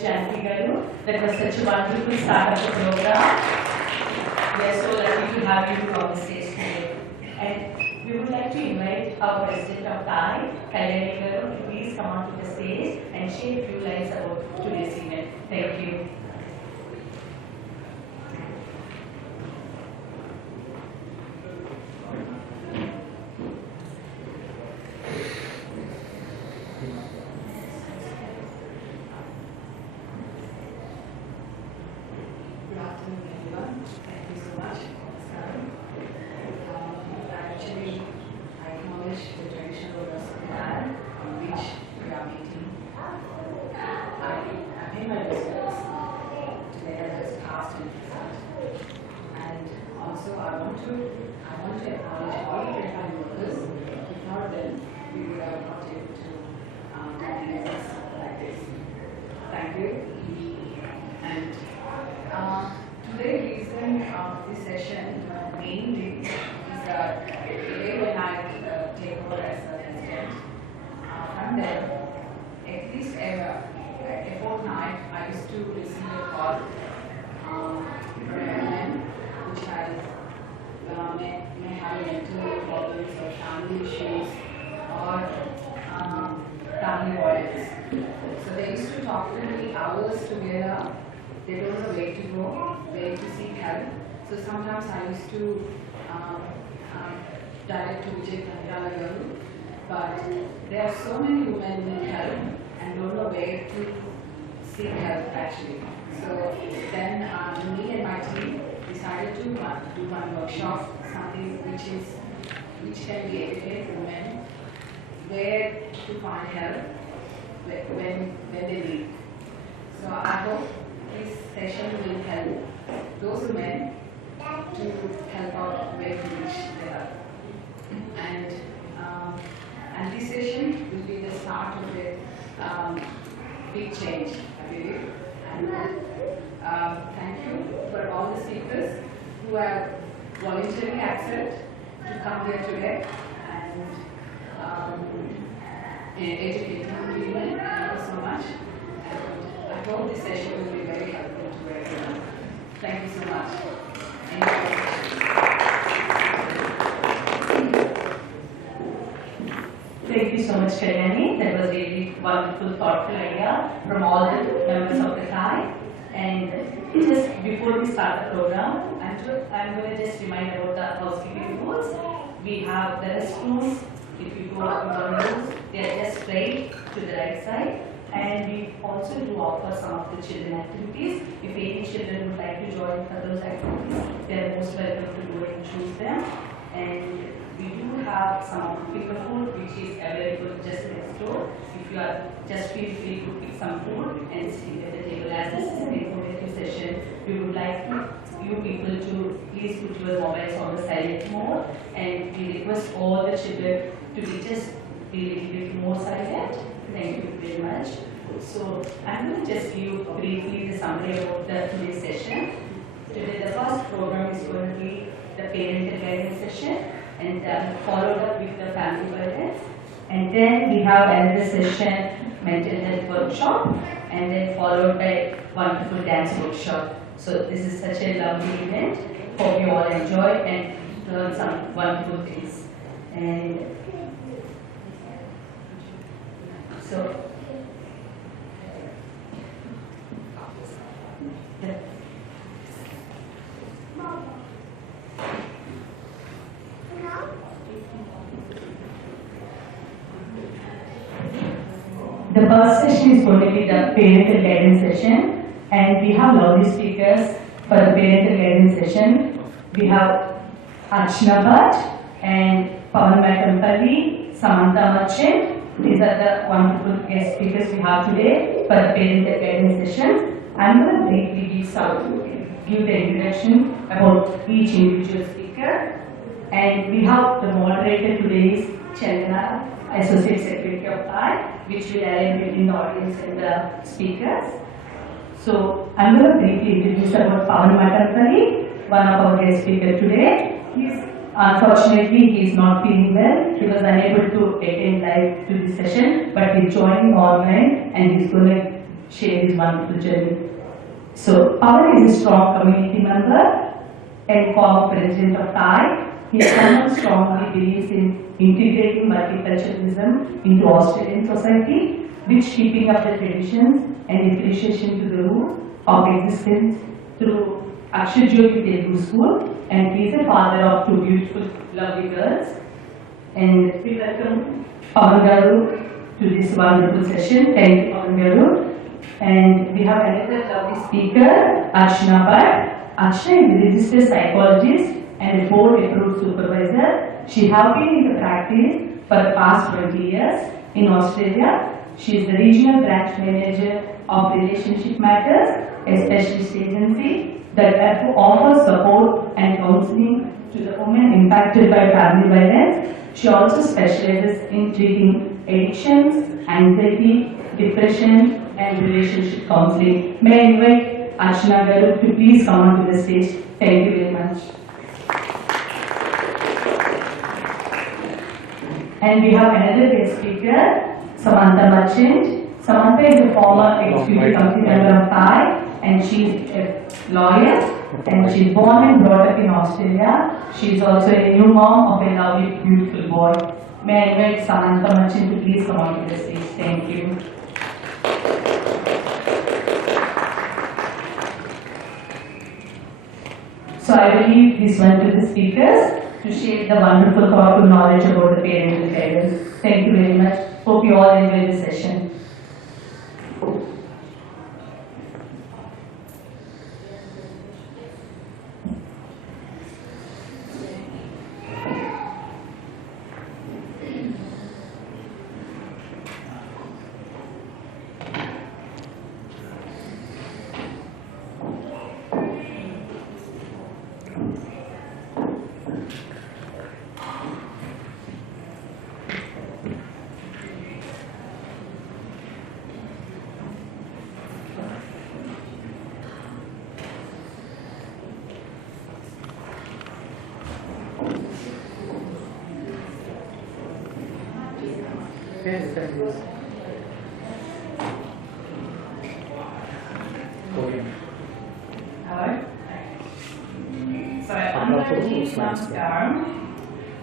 Janki Garu. That was such a wonderful start of the program. We are so lucky to have you on the stage today. And we would like to invite our President of TAAI, Kalyani Garu, to please come on to the stage and share a few lines about today's event. Thank you. So they used to talk to me hours together. They don't know where to go, where to seek help. So sometimes I used to direct to Vijay Garu, but there are so many women who need help and don't know where to seek help actually. So then me and my team decided to do one workshop, something which can be educate women where to find help when they need. So I hope this session will help those women to help out where to reach their help. And this session will be the start of a big change, I believe. And thank you for all the speakers who have voluntarily accepted to come here today and educating women. Thank you so much. And I hope this session will be very helpful to everyone. Thank you so much. Thank you so much, Kalyani. That was really wonderful, thoughtful idea from all the members of the TAAI. And just before we start the program, I'm going to just remind about the housekeeping rules. We have the restrooms. If you go up to the rooms, they are just straight to the right side. And we also do offer some of the children activities. If any children would like to join for those activities, they are most welcome to go and choose them. And we do have some picker food which is available just next door. If you are, just feel free to pick some food and sit at the table. As this is an informative session, we would like you people to please put your mobiles on the silent mode, and we request all the children to be just be a little bit more silent. Thank you very much. So I'm going to just give briefly the summary about today's session. Today the first program is going to be the parental guidance session, and followed up with the family guidance. And then we have another session, mental health workshop, and then followed by wonderful dance workshop. So this is such a lovely event. Hope you all enjoy and learn some wonderful things. And so the first session is going to be the parental guidance session, and we have lovely speakers for the parental guidance session. We have Archana Bhatt and Pawan Matampalli, Samantha Machin. These are the wonderful guest speakers we have today for the parental guidance session. I'm going to briefly give the introduction about each individual speaker. And we have the moderator today is Chandana, Associate Secretary of TAAI, which will arrange between the audience and the speakers. So I'm going to briefly introduce about Pawan Matampalli, one of our guest speakers today. Unfortunately, he is not feeling well. He was unable to attend live to this session, but he's joining online and he's going to share his wonderful journey. So, Pawan is a strong community member and former president of TAAI. He strongly believes in integrating multiculturalism into Australian society, which keeping up the traditions and appreciation to the root of existence through Akshajyoti Telugu School, and he is a father of two beautiful, lovely girls. And we welcome Pawan Garu to this wonderful session. Thank you, Pawan Garu. And we have another lovely speaker, Archana Bhatt. Archana is a registered psychologist and a board-approved supervisor. She has been in the practice for the past 20 years in Australia. She is the regional branch manager of relationship matters, a specialist agency that offers support and counseling to the women impacted by family violence. She also specializes in treating addictions, anxiety, depression, and relationship counseling. May I invite Archana Garu to please come onto the stage. Thank you very much. And we have another guest speaker, Samantha Merchant. Samantha is a former executive committee member of TAAI, and she is a lawyer, and she is born and brought up in Australia. She is also a new mom of a lovely, beautiful boy. May I invite Samantha Merchant to please come onto the stage. Thank you. So I will leave this one to the speakers to share the wonderful, thoughtful knowledge about the parental guidance. Thank you very much. Hope you all enjoy the session. Hello. So I'm Rajiv Namaskaram.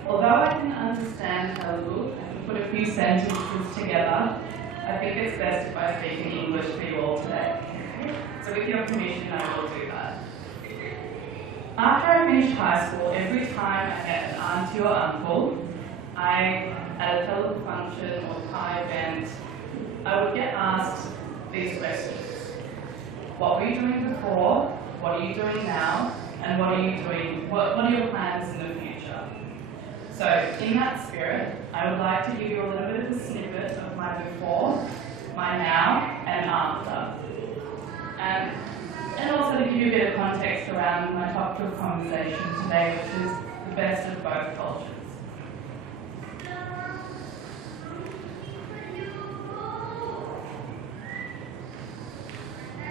Although I can understand Telugu and put a few sentences together, I think it's best if I speak in English for you all today. So with your permission, I will do that. After I finished high school, every time I met an auntie or uncle, at a Telugu function or TAAI event, I would get asked these questions. What were you doing before? What are you doing now? And what are you doing? What are your plans in the future? So in that spirit, I would like to give you a little bit of a snippet of my before, my now, and after. And also to give you a bit of context around my topic of conversation today, which is the best of both cultures.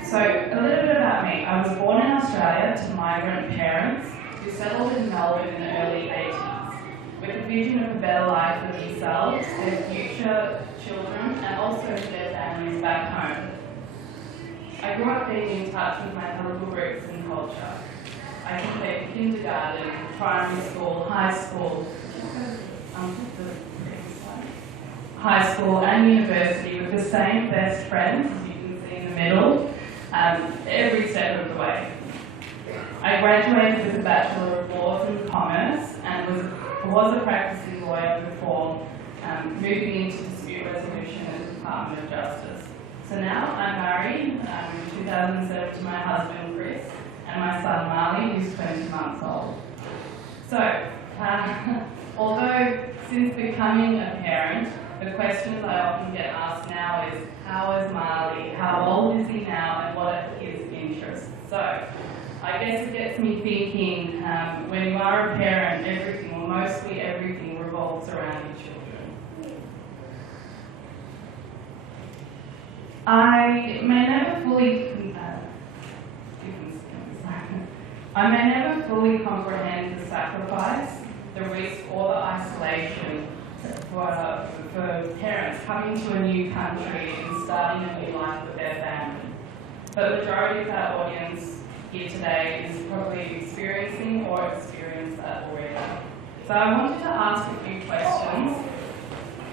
So, a little bit about me. I was born in Australia to migrant parents who settled in Melbourne in the early 80s, with a vision of a better life for themselves, their future children, and also their families back home. I grew up being in touch with my Telugu roots and culture. I completed kindergarten, primary school, high school, and university with the same best friends, as you can see in the middle, every step of the way. I graduated with a Bachelor of Laws in Commerce and was a practicing lawyer before moving into dispute resolution at the Department of Justice. So now I'm married in 2007 to my husband Chris and my son Marley, who's 20 months old. So, although since becoming a parent, the questions I often get asked now is, how is Marley? How old is he now? And what are his interests? So, I guess it gets me thinking, when you are a parent, everything, or mostly everything, revolves around your children. I may never fully comprehend the sacrifice, the risk, or the isolation for parents coming to a new country and starting a new life with their family. But the majority of our audience here today is probably experiencing or experienced that already. So I wanted to ask a few questions.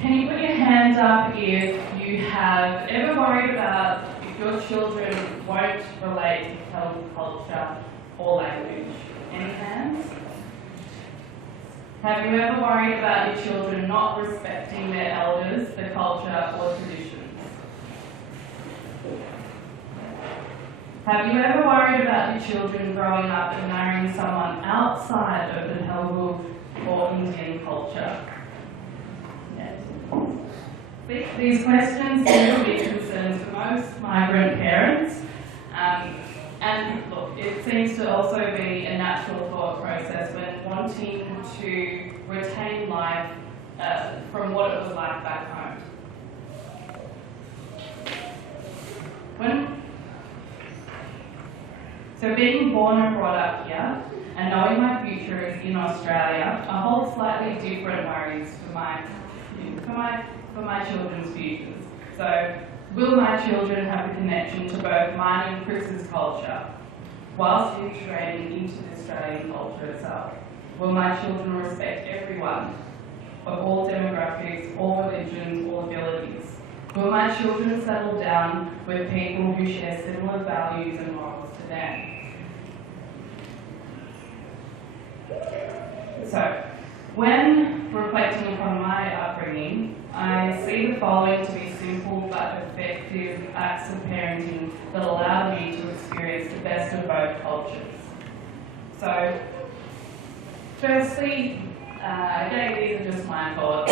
Can you put your hand up if you have ever worried about if your children won't relate to Celtic culture or language? Any hands? Have you ever worried about your children not respecting their elders, the culture or traditions? Have you ever worried about your children growing up and marrying someone outside of the Telugu or Indian culture? Yes. These questions seem to be concerns for most migrant parents. And look, it seems to also be a natural thought process when wanting to retain life from what it was like back home. So being born and brought up here and knowing my future is in Australia, I hold slightly different worries for my children's futures. So will my children have a connection to both mine and Chris's culture whilst integrating into the Australian culture itself? Will my children respect everyone of all demographics, all religions, all abilities? Will my children settle down with people who share similar values and morals to them? So, when reflecting upon my upbringing, I see the following to be simple but effective acts of parenting that allowed me to experience the best of both cultures. So, firstly, again, these are just my thoughts.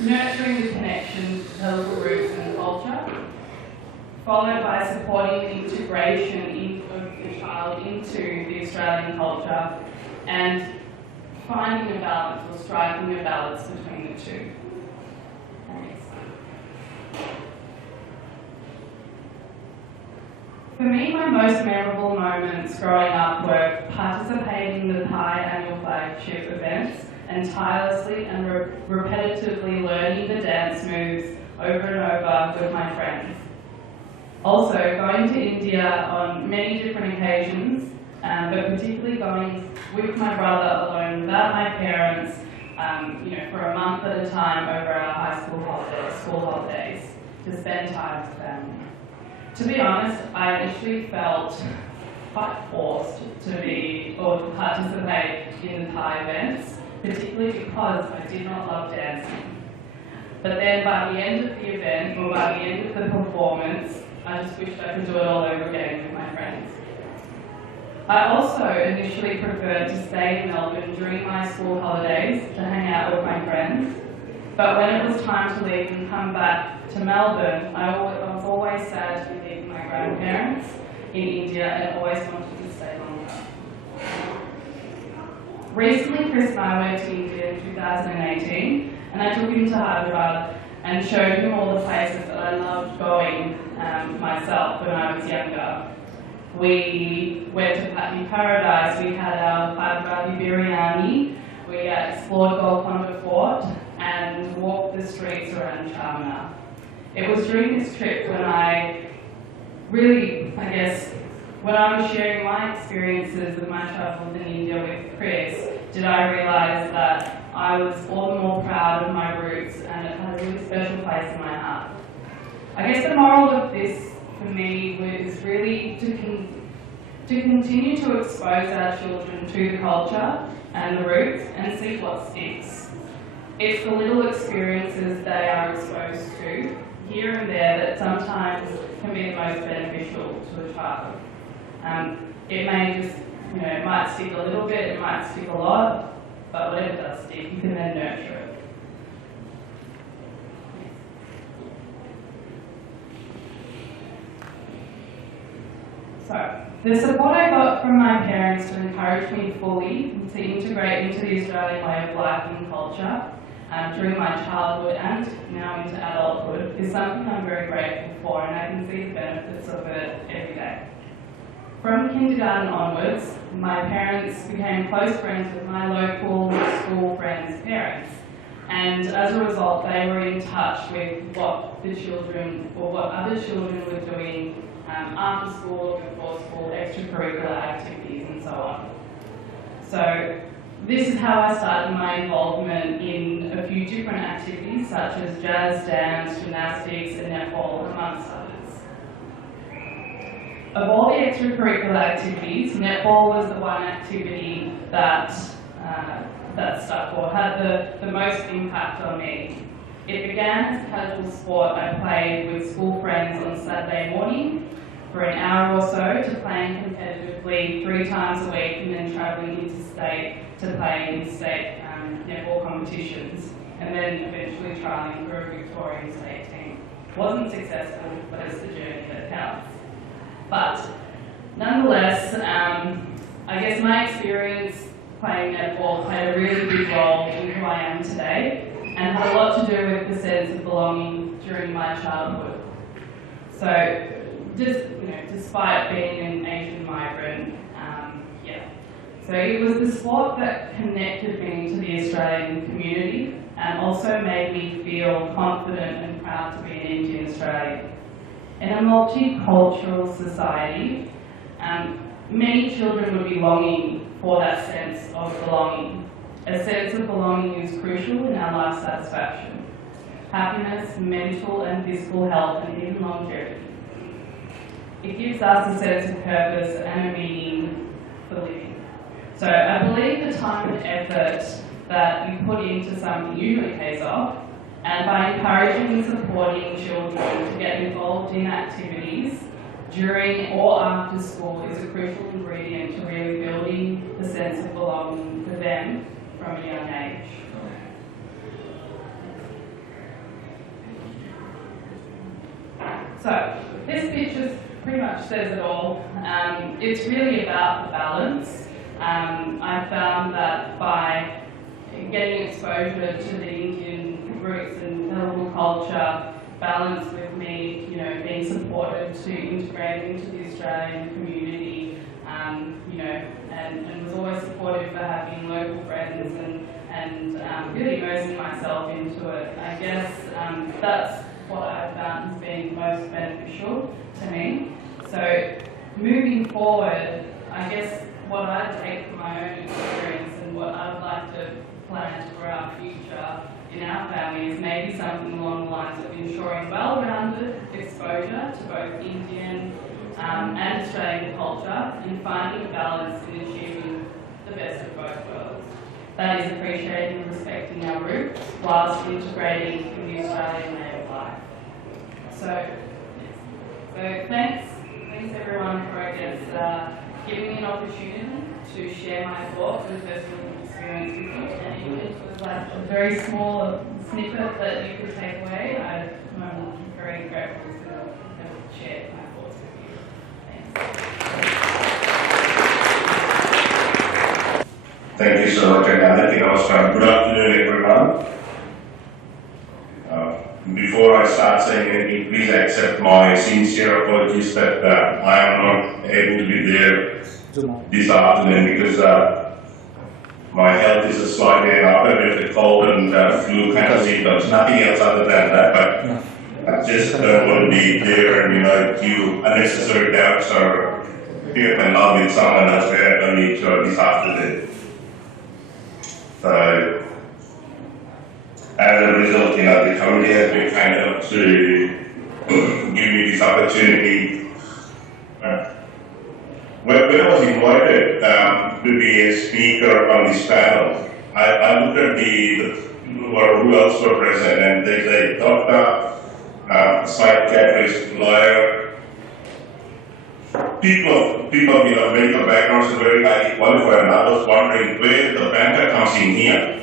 Nurturing the connection to Telugu roots and culture, followed by supporting the integration of the child into the Australian culture, and finding a balance or striking a balance between the two. For me, my most memorable moments growing up were participating in the TAAI annual flagship events and tirelessly and repetitively learning the dance moves over and over with my friends. Also, going to India on many different occasions, but particularly going with my brother alone without my parents, for a month at a time over our high school holidays, to spend time with family. To be honest, I initially felt quite forced to participate in the TAAI events, particularly because I did not love dancing. But then by the end of the event, or by the end of the performance, I just wished I could do it all over again with my friends. I also initially preferred to stay in Melbourne during my school holidays to hang out with my friends. But when it was time to leave and come back to Melbourne, I was always sad to be leaving my grandparents in India and always wanted to stay longer. Recently, Chris and I went to India in 2018, and I took him to Hyderabad and showed him all the places that I loved going myself when I was younger. We went to Patni Paradise, we had our Hyderabadi biryani, we explored Golconda Fort and walked the streets around Charminar. It was during this trip when I really, when I was sharing my experiences of my travels in India with Chris, did I realise that I was all the more proud of my roots and it had a really special place in my heart. I guess the moral of this for me was really to continue to expose our children to the culture and the roots and see what sticks. It's the little experiences they are exposed to here and there that sometimes can be the most beneficial to a child. It may just, it might stick a little bit, it might stick a lot, but whatever does stick, you can then nurture it. So, the support I got from my parents to encourage me fully to integrate into the Australian way of life and culture during my childhood and now into adulthood is something I'm very grateful for, and I can see the benefits of it every day. From kindergarten onwards, my parents became close friends with my local school friends' parents. And as a result, they were in touch with what the children or what other children were doing after school, before school, extracurricular activities and so on. So this is how I started my involvement in a few different activities such as jazz, dance, gymnastics and netball, amongst others. Of all the extracurricular activities, netball was the one activity that stuck or had the most impact on me. It began as a casual sport I played with school friends on Saturday morning for an hour or so, to playing competitively 3 times a week and then travelling interstate to play in state netball competitions, and then eventually trialling for a Victorian state team. Wasn't successful, but it's the journey that counts. But nonetheless, I guess my experience playing netball played a really big role in who I am today, and had a lot to do with the sense of belonging during my childhood. So, just despite being an Asian migrant, So it was the sport that connected me to the Australian community and also made me feel confident and proud to be an Indian Australian. In a multicultural society, many children would be longing for that sense of belonging. A sense of belonging is crucial in our life satisfaction, happiness, mental and physical health, and even longevity. It gives us a sense of purpose and a meaning for living. So I believe the time and effort that you put into something usually pays off, and by encouraging and supporting children to get involved in activities during or after school is a crucial ingredient to really building the sense of belonging for them from a young age. So this picture pretty much says it all. It's really about the balance. I found that by getting exposure to the Indian roots and Telugu culture, balanced with me, being supported to integrate into the Australian community, and was always supportive for having local friends and really immersing myself into it. I guess that's what I've found has been most beneficial to me. So moving forward, I guess what I take from my own experience and what I'd like to plan for our future in our family is maybe something along the lines of ensuring well-rounded exposure to both Indian and Australian culture, in finding a balance in achieving the best of both worlds. That is appreciating and respecting our roots whilst integrating in the Australian way of life. So thanks everyone for, I guess, giving me an opportunity to share my thoughts and personal experience with you. And even if it was like a very small snippet that you could take away, I'm very grateful to have shared my thoughts with you. Thanks. Thank you so much, Anna. Good afternoon, everyone. Before I start saying anything, please accept my sincere apologies that I am not able to be there this afternoon because my health is slightly after a bit of cold and flu kind of symptoms. Nothing else other than that, but I just don't want to be there and give unnecessary doubts or fear and love with someone else where I don't need to this afternoon. So, as a result, the committee has been kind enough to give me this opportunity. When I was invited to be a speaker on this panel, I looked at who else were present, and there's a doctor, psychiatrist, lawyer, people medical backgrounds are very highly qualified, and I was wondering where the banker comes in here.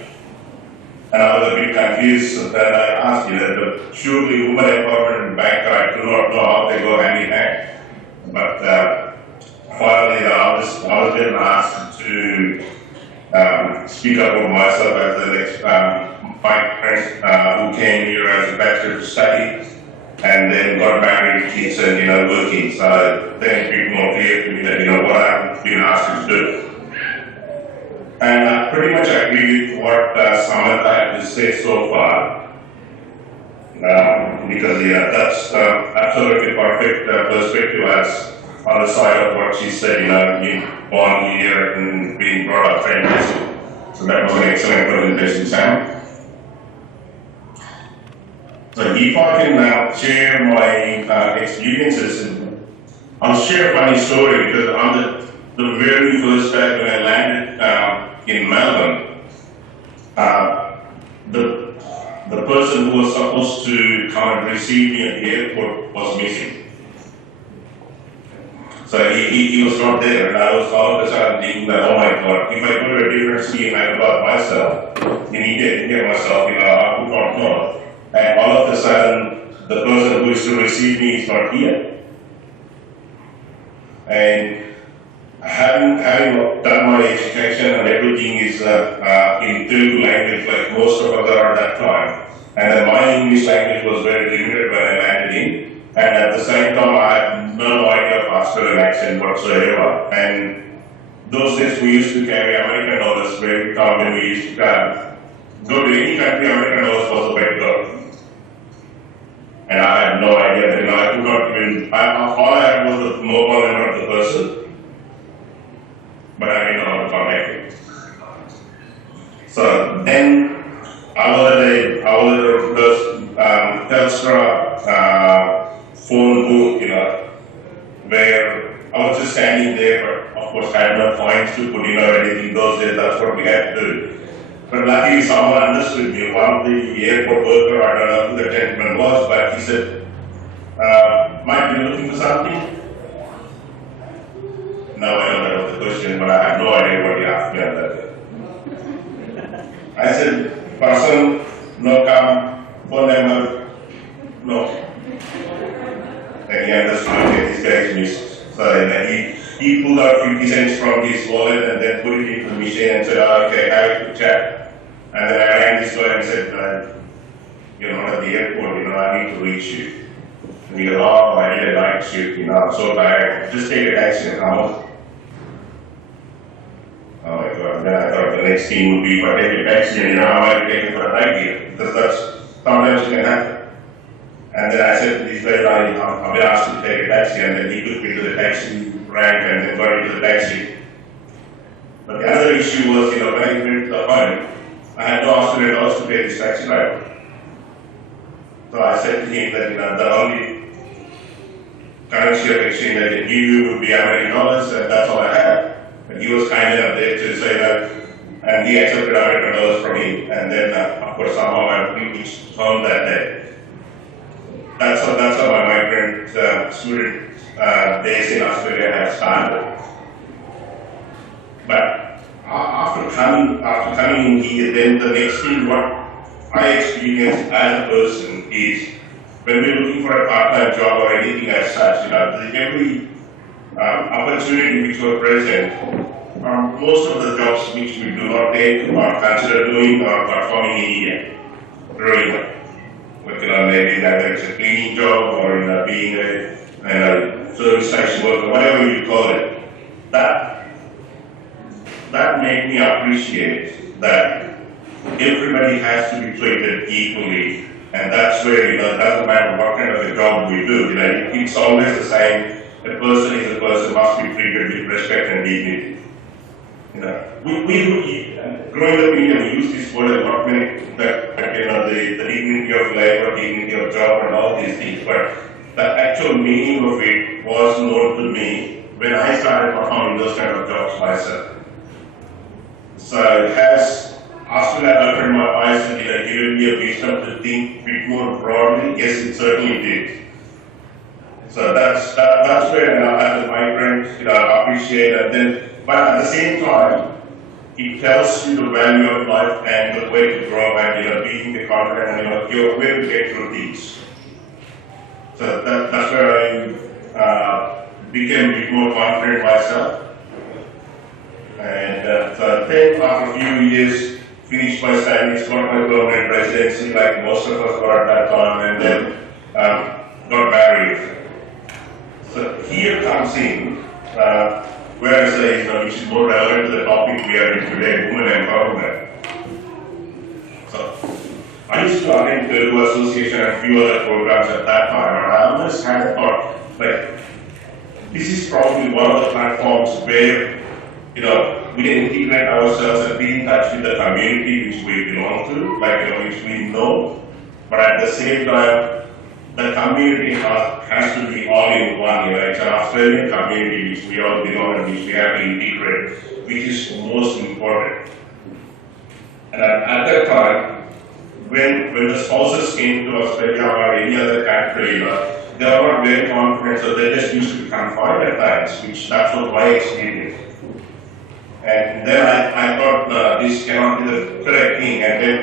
And I was a bit confused. Then I asked, surely women empowerment and banker, I do not know how they go hand in hand. But finally, I was then asked to speak up for myself as the next my friends who came here as a bachelor to study and then got married, kids, and working. So then it became more clear to me that what I've been asked to do. And I pretty much agree with what Samantha had to say so far, because yeah, that's absolutely perfect perspective as on the side of what she said, being born here and being brought up friendly. So that was an excellent presentation, Sam. So if I can share my experiences, I'll share a funny story because on the very first time when I landed in Melbourne, the person who was supposed to come and receive me at the airport was missing. So he was not there, and I was all of a sudden thinking that, oh my God, if I go to a different city and I go out myself, in India myself, I would not know. And all of a sudden, the person who is to receive me is not here. And having done my education and everything is in Telugu language, like most of us are at that time. And then my English language was very limited when I landed in. And at the same time, I had no idea of Australian accent whatsoever. And those days we used to carry American dollars very common. We used to go to any country, American dollars was the way to go. And I had no idea that, I could not even, all I had was the mobile number of the person, but I didn't know how to contact him. So then, I was at the Telstra phone booth, where I was just standing there, but of course I had no points to put, anything those days, that's what we had to do. But luckily someone understood me. One of the airport worker, I don't know who the gentleman was, but he said, might be looking for something? Now I know that was the question, but I had no idea what he asked me on that day. I said, person, no come, phone number, no. And he understood that this guy is missed. So then he pulled out 50 cents from his wallet and then put it into the machine and said, okay, have a quick chat. And then I rang this guy and said, you're not at the airport, I need to reach you. And he goes, oh, I need a night shift, I'm so tired. Just take a taxi and come home. Oh my God, then I thought the next thing would be if I take a taxi and I might take it for a ride here, because that's sometimes can happen. And then I said to this guy, I've been asked to take a taxi, and then he took me to the taxi rank and then got into the taxi. But the other issue was, when I went to the home, I had no Australian dollars to pay this taxi driver. So I said to him that, the only currency of exchange I can give you would be American dollars, and that's all I had. And he was kind enough there to say that, and he accepted American dollars from me. And then, of course, somehow I reached home that day. That's how my migrant student days in Australia had started. But after coming in here, then the next thing what I experienced as a person is when we're looking for a part-time job or anything as such, every opportunity which was present, most of the jobs which we do not take or consider doing or performing in here, growing up. But maybe that it's a cleaning job or being a service station worker, whatever you call it. That made me appreciate that everybody has to be treated equally, and that's where it doesn't matter what kind of a job we do. It's always the same. A person is a person, must be treated with respect and dignity. Growing up in India, we use this word a lot, the dignity of life or dignity of job and all these things, but the actual meaning of it was known to me when I started performing those kind of jobs myself. So it has Australia opened my eyes and given me a wisdom to think a bit more broadly. Yes, it certainly did. So that's where as a migrant, appreciate, and then, but at the same time, it tells you the value of life and the way to grow and being the confident and your way to get through things. So that's where I became a bit more confident myself. And so I think after a few years, finished my studies, got my permanent residency like most of us got at that time, and then got married. So here comes in, where I say, which is more relevant to the topic we are in today, women empowerment. So I used to attend Telugu Association and few other programs at that time, and I always had a thought, like, this is probably one of the platforms where, we can integrate ourselves and be in touch with the community which we belong to, which we know, but at the same time, the community has to be all in one. It's an Australian community which we all belong and which we have to integrate, which is most important. And at that time, when the spouses came to Australia or any other country, they are not very confident, so they just used to be confined at times, that's what my experience. And then I thought this cannot be the correct thing, and then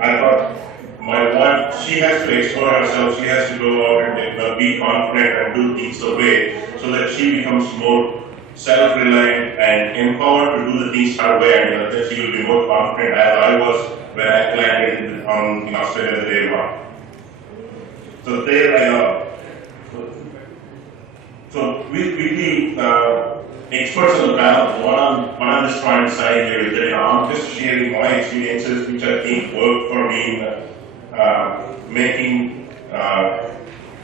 I thought my wife, she has to explore herself, she has to go out and be confident and do things the way, so that she becomes more self-reliant and empowered to do the things her way, and that she will be more confident as I was when I landed in Australia the day one. So there so with the experts on the panel, what I'm just trying to say here is that I'm just sharing my experiences which I think work for me in making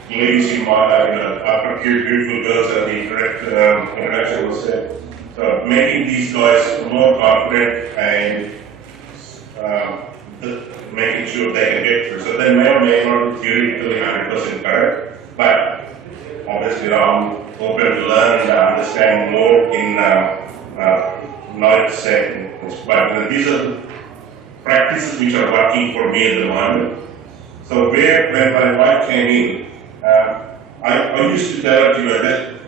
ladies in my beautiful girls as the introduction was said. So making these guys more confident and making sure they can get through. So they may or may not be theoretically 100% correct, but obviously I'm open to learn and understand more in knowledge settings. But these are practices which are working for me at the moment. So when my wife came in, I used to tell her, just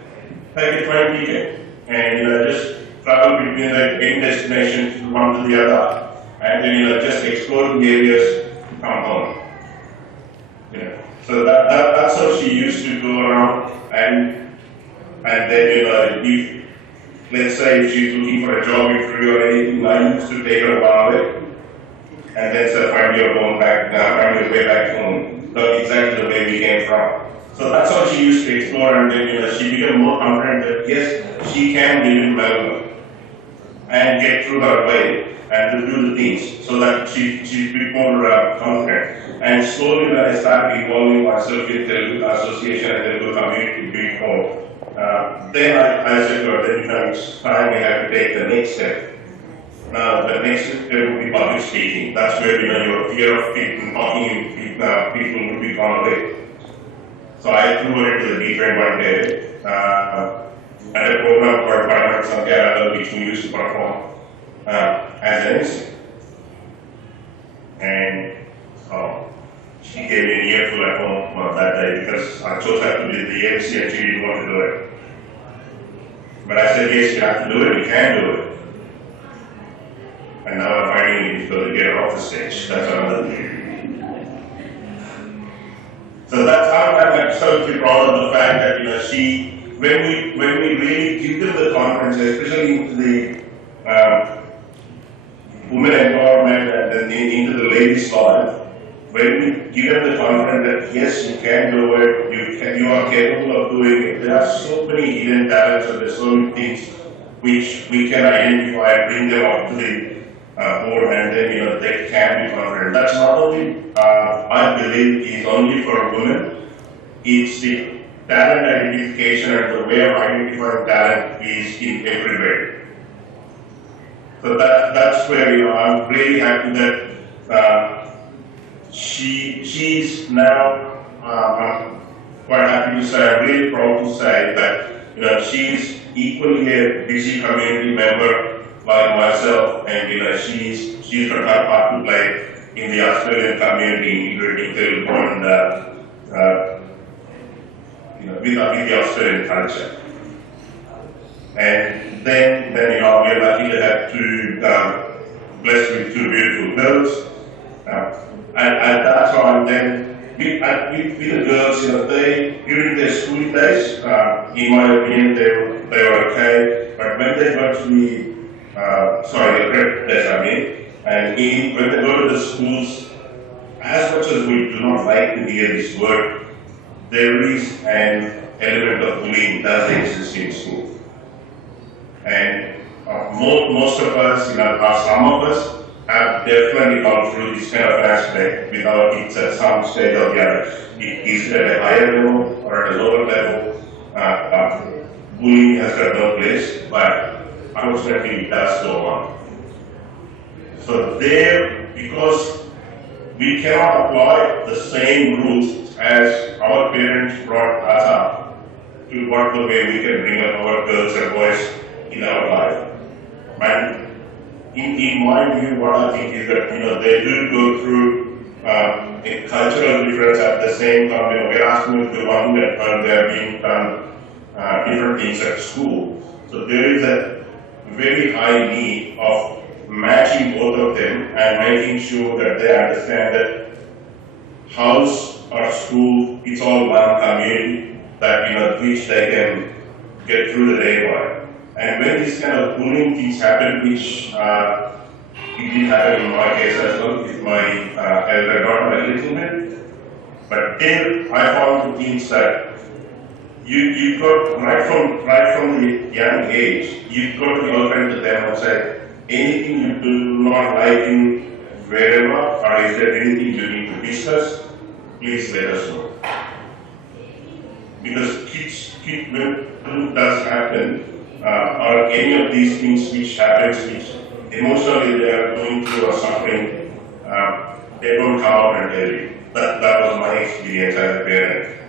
take a train ticket and just travel between the end destinations from one to the other, and then just explore the areas, come home. So that's how she used to go around, and then if let's say if she's looking for a job interview or anything, I used to take her one way, and then say find your way back home, exactly the way we came from. So that's how she used to explore, and then she became more confident that yes, she can live in Melbourne and get through her way and to do the things, so that she's a bit more confident. And slowly when I started involving myself with Telugu Association and Telugu community before, then I said to her, then it's time we have to take the next step. Now the next step would be public speaking. That's where your fear of talking in people would be gone away. So I threw her into the deep end one day at a program called Paramount Sankhya, which we used to perform as an MC. And she gave me an earful at home that day because I chose her to be the MC and she didn't want to do it. But I said, yes, you have to do it, you can do it. And now I'm finding it difficult to get her off the stage. That's another thing. So that's how I'm absolutely proud of the fact that when we really give them the confidence, especially into the women empowerment and then into the ladies' life, when we give them the confidence that yes, you can do it, you are capable of doing it. There are so many hidden talents and there's so many things which we can identify, bring them up to the board, and then they can be confident. That's not only I believe is only for women. It's the talent identification and the way of identifying talent is in everywhere. So that's where I'm really happy that she's now. I'm quite happy to say. I'm really proud to say that she's equally a busy community member like myself, and she's got her part to play in the Australian community, integrating Telugu and with the Australian culture. And then we're lucky to have blessed with two beautiful girls. And at that time, then with the girls, they during their school days, in my opinion, they were okay. But when they got to the the prep days, and when they go to the schools, as much as we do not like to hear this word, there is an element of bullying that exists in school. And most of us, some of us, have definitely gone through this kind of aspect with our kids at some stage or the other. Is it at a higher level or at a lower level? Bullying has got no place, but unfortunately it does go on. So there, because we cannot apply the same rules as our parents brought us up to what the way we can bring up our girls and boys in our life. And in my view, what I think is that they do go through a cultural difference at the same time. We're asking them to do one thing and they're being done different things at school. So there is a very high need of matching both of them and making sure that they understand that house or school, it's all one community that which they can get through the day by. And when this kind of bullying things happen, which it did happen in my case as well with my elder daughter a little bit, but then I found the things that you got right from the young age, you've got to be open to them and say, anything you do not like in wherever, or is there anything you need to discuss, please let us know. Because when it does happen, or any of these things which happens, which emotionally they are going through or suffering, they don't come out and tell you. That was my experience as a parent.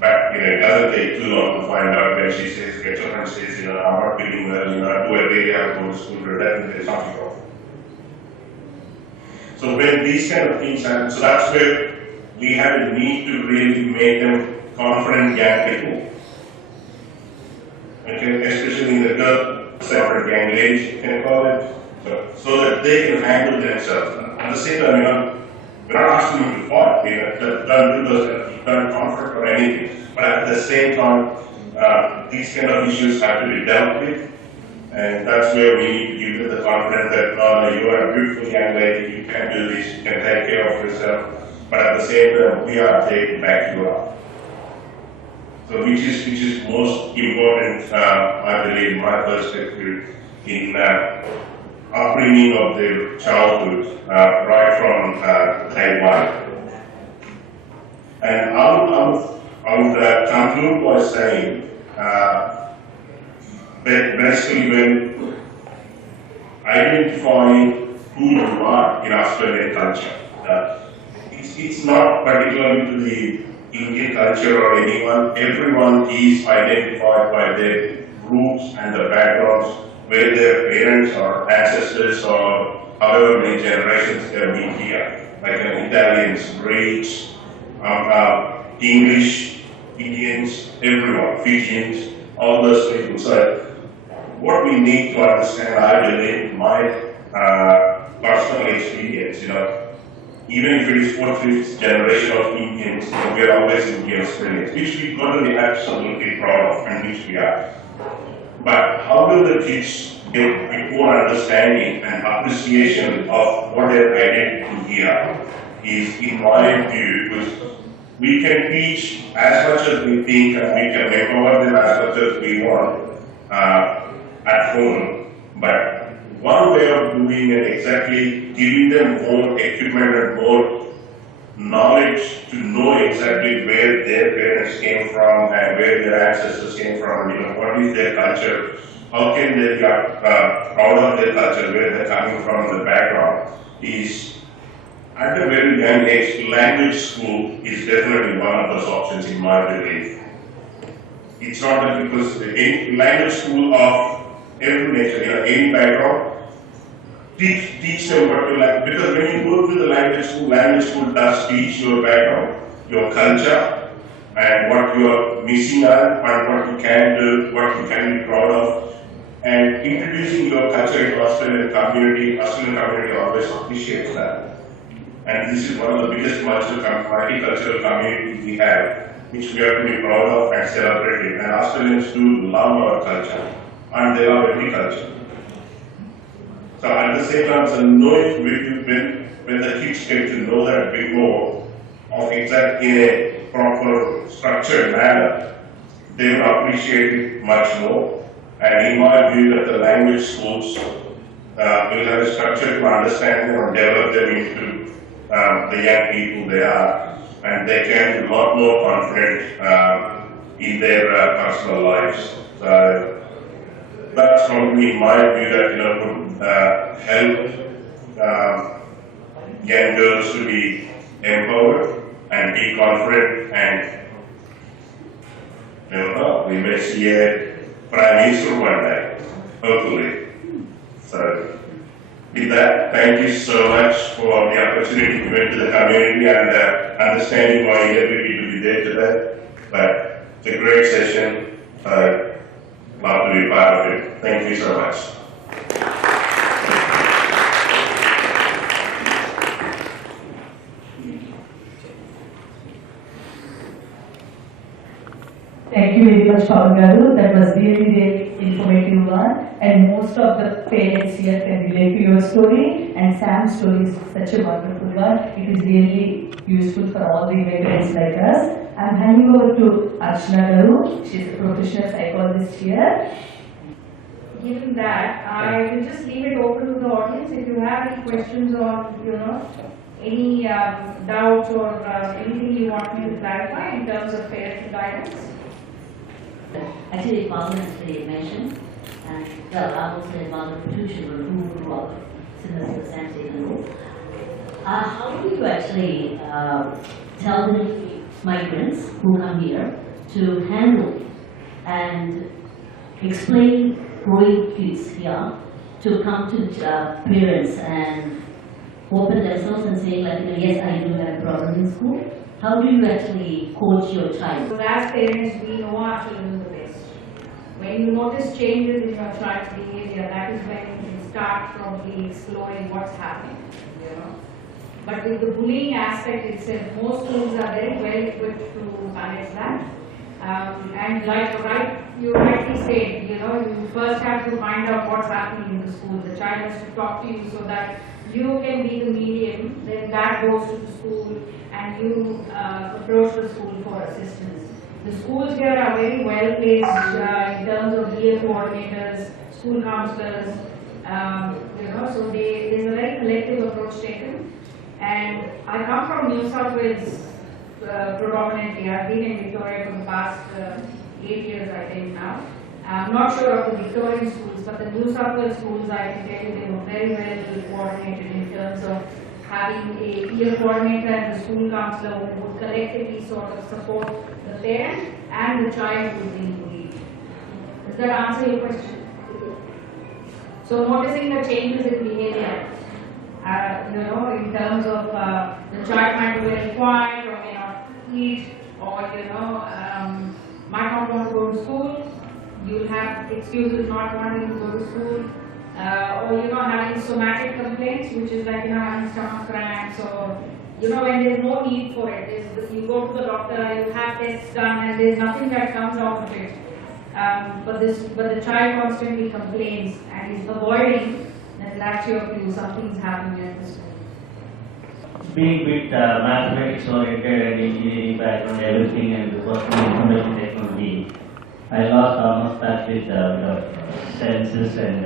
But it doesn't take too long to find out when she says, gets up and says, I'm not feeling well, do I really have to go to school, that there's something wrong. So when these kind of things happen, so that's where we have a need to really make them confident young people. Okay, especially in the girl separate gang ladies, you can call it, so that they can handle themselves. At the same time, we're not asking them to fight, don't do those, don't conflict or anything. But at the same time, these kind of issues have to be dealt with, and that's where we need to give them the confidence that you are a beautiful young lady, you can do this, you can take care of yourself. But at the same time, we are taking back you up. So which is most important, I believe, in my perspective, in upbringing of their childhood, right from day one. And I would conclude by saying, that basically when identifying who you are in Australian culture, it's not particularly to the Indian culture or anyone. Everyone is identified by their roots and the backgrounds where their parents or ancestors or however many generations they've been here, like Italians, Greeks, English, Indians, everyone, Fijians, all those people. So what we need to understand, I believe, in my personal experience, even if it is fourth, fifth generation of Indians, we are always Indian Australians, which we've got to be absolutely proud of, and which we are. But how will the kids get a more understanding and appreciation of what their identity here is, in my view, because we can teach as much as we think and we can empower them as much as we want at home. But one way of doing it, exactly giving them more equipment and more knowledge to know exactly where their parents came from and where their ancestors came from, what is their culture, how can they get proud of their culture, where they're coming from, the background, is at a very young age. Language school is definitely one of those options in my belief. It's not that because any language school of every nature, any background, teach them what you like, because when you go to the language school does teach your background, your culture, and what you are missing out, and what you can do, what you can be proud of, and introducing your culture into Australian community always appreciates that. And this is one of the biggest multicultural communities we have, which we have to be proud of and celebrate. And Australians do love our culture, and they love every culture. So at the same time, so knowing when the kids get to know that a bit more of exact in a proper structured manner, they will appreciate it much more. And in my view, that the language schools will have a structured understanding or develop them into the young people they are, and they can be a lot more confident in their personal lives. That's probably in my view that would help young girls to be empowered and be confident, and we may see a prime minister one day, hopefully. So, with that, thank you so much for the opportunity given to the community and understanding my inability to be there today. But it's a great session. Love to be part of it. Thank you so much. Thank you very much, Pawan Garu. That was really informative one, and most of the parents here can relate to your story, and Sam's story is such a wonderful one. It is really useful for all the parents like us. I'm handing over to Archana Garu. She's a professional psychologist here. Given that, I will just leave it open to the audience. If you have any questions or any doubts or anything you want me to clarify in terms of parental guidance. Actually, Pawan has mentioned, and well, I also involved in two children who grew up similar to the same state. How do you actually tell the migrants who come here to handle and explain growing kids here to come to parents and open themselves and say like, yes, I do have a problem in school? How do you actually coach your child? So as parents, we know our children the best. When you notice changes in your child's behavior, that is when you can start probably exploring what's happening. But with the bullying aspect itself, most schools are very well equipped to manage that. And like you rightly said, you first have to find out what's happening in the school. The child has to talk to you so that you can be the medium. Then that goes to the school, and you approach the school for assistance. The schools here are very well placed in terms of peer coordinators, school counselors. So there's a very collective approach taken. And I come from New South Wales predominantly. I've been in Victoria for the past 8 years, I think now. I'm not sure of the Victorian schools, but the New South Wales schools, I can tell you, they were very well coordinated in terms of having a peer coordinator and the school counselor who would collectively sort of support the parent and the child who is being bullied. Does that answer your question? So noticing the changes in behavior, in terms of the child might be very quiet or may not eat, or might not want to go to school. You'll have excuses not wanting to go to school, or having somatic complaints, which is like having stomach cramps, or when there's no need for it. You go to the doctor, you have tests done, and there's nothing that comes out of it. But the child constantly complains and is avoiding. That's your clue, something's happening at the school. Being with mathematics oriented and engineering background, everything, and working in information technology, I lost almost touch with senses and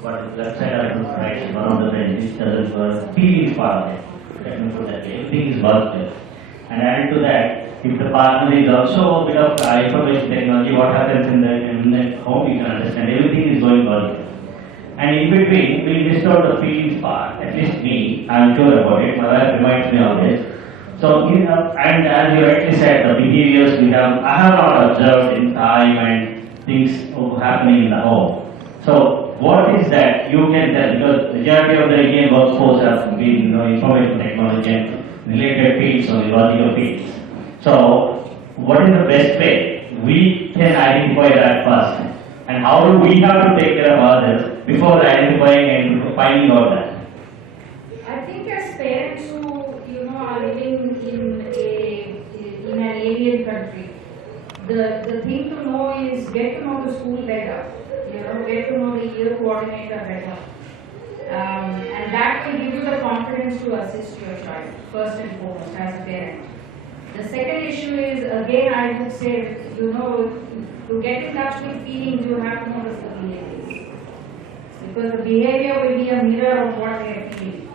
what is left side I could write around the brain, which doesn't work. Feeling part of it. Let me put that way. Everything is worked. And added to that, if the partner is also a bit of information technology, what happens in the home, you can understand. Everything is going well. And in between, we missed out the feelings part. At least me, I'm sure about it. My wife reminds me of this. So, and as you rightly said, the behaviors I have not observed in time and things happening in the home. So, what is that you can tell? Because the majority of the Indian workforce have been information technology and related fields or logical fields. So, what is the best way we can identify that first? And how do we have to take care of others before identifying and finding out that? I think as parents who are living in an alien country, the thing to know is get to know the school better. Get to know the year coordinator better. And that will give you the confidence to assist your child, first and foremost, as a parent. The second issue is, again, I would say, to get in touch with feelings, you have to notice the behaviors. because the behavior will be a mirror of what they are feeling.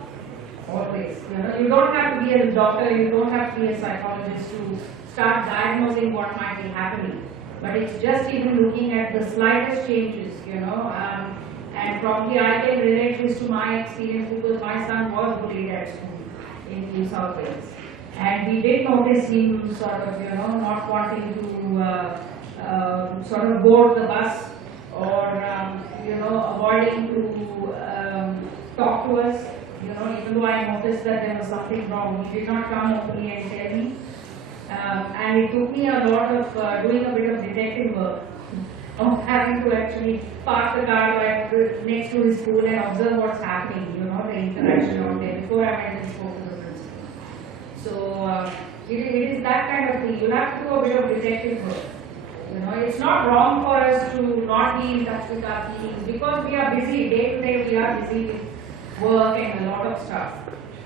Always, you don't have to be a doctor, you don't have to be a psychologist to start diagnosing what might be happening. But it's just even looking at the slightest changes, and probably I can relate this to my experience because my son was bullied at school in New South Wales. And we did notice him sort of, not wanting to sort of board the bus or, avoiding to talk to us. Even though I noticed that there was something wrong, he did not come openly and tell me. And it took me a lot of doing a bit of detective work, of having to actually park the car right next to his school and observe what's happening, the interaction out there before I went and spoke to the principal. So it is that kind of thing. You have to do a bit of detective work. It's not wrong for us to not be in touch with our feelings because we are busy, day to day we are busy with work and a lot of stuff.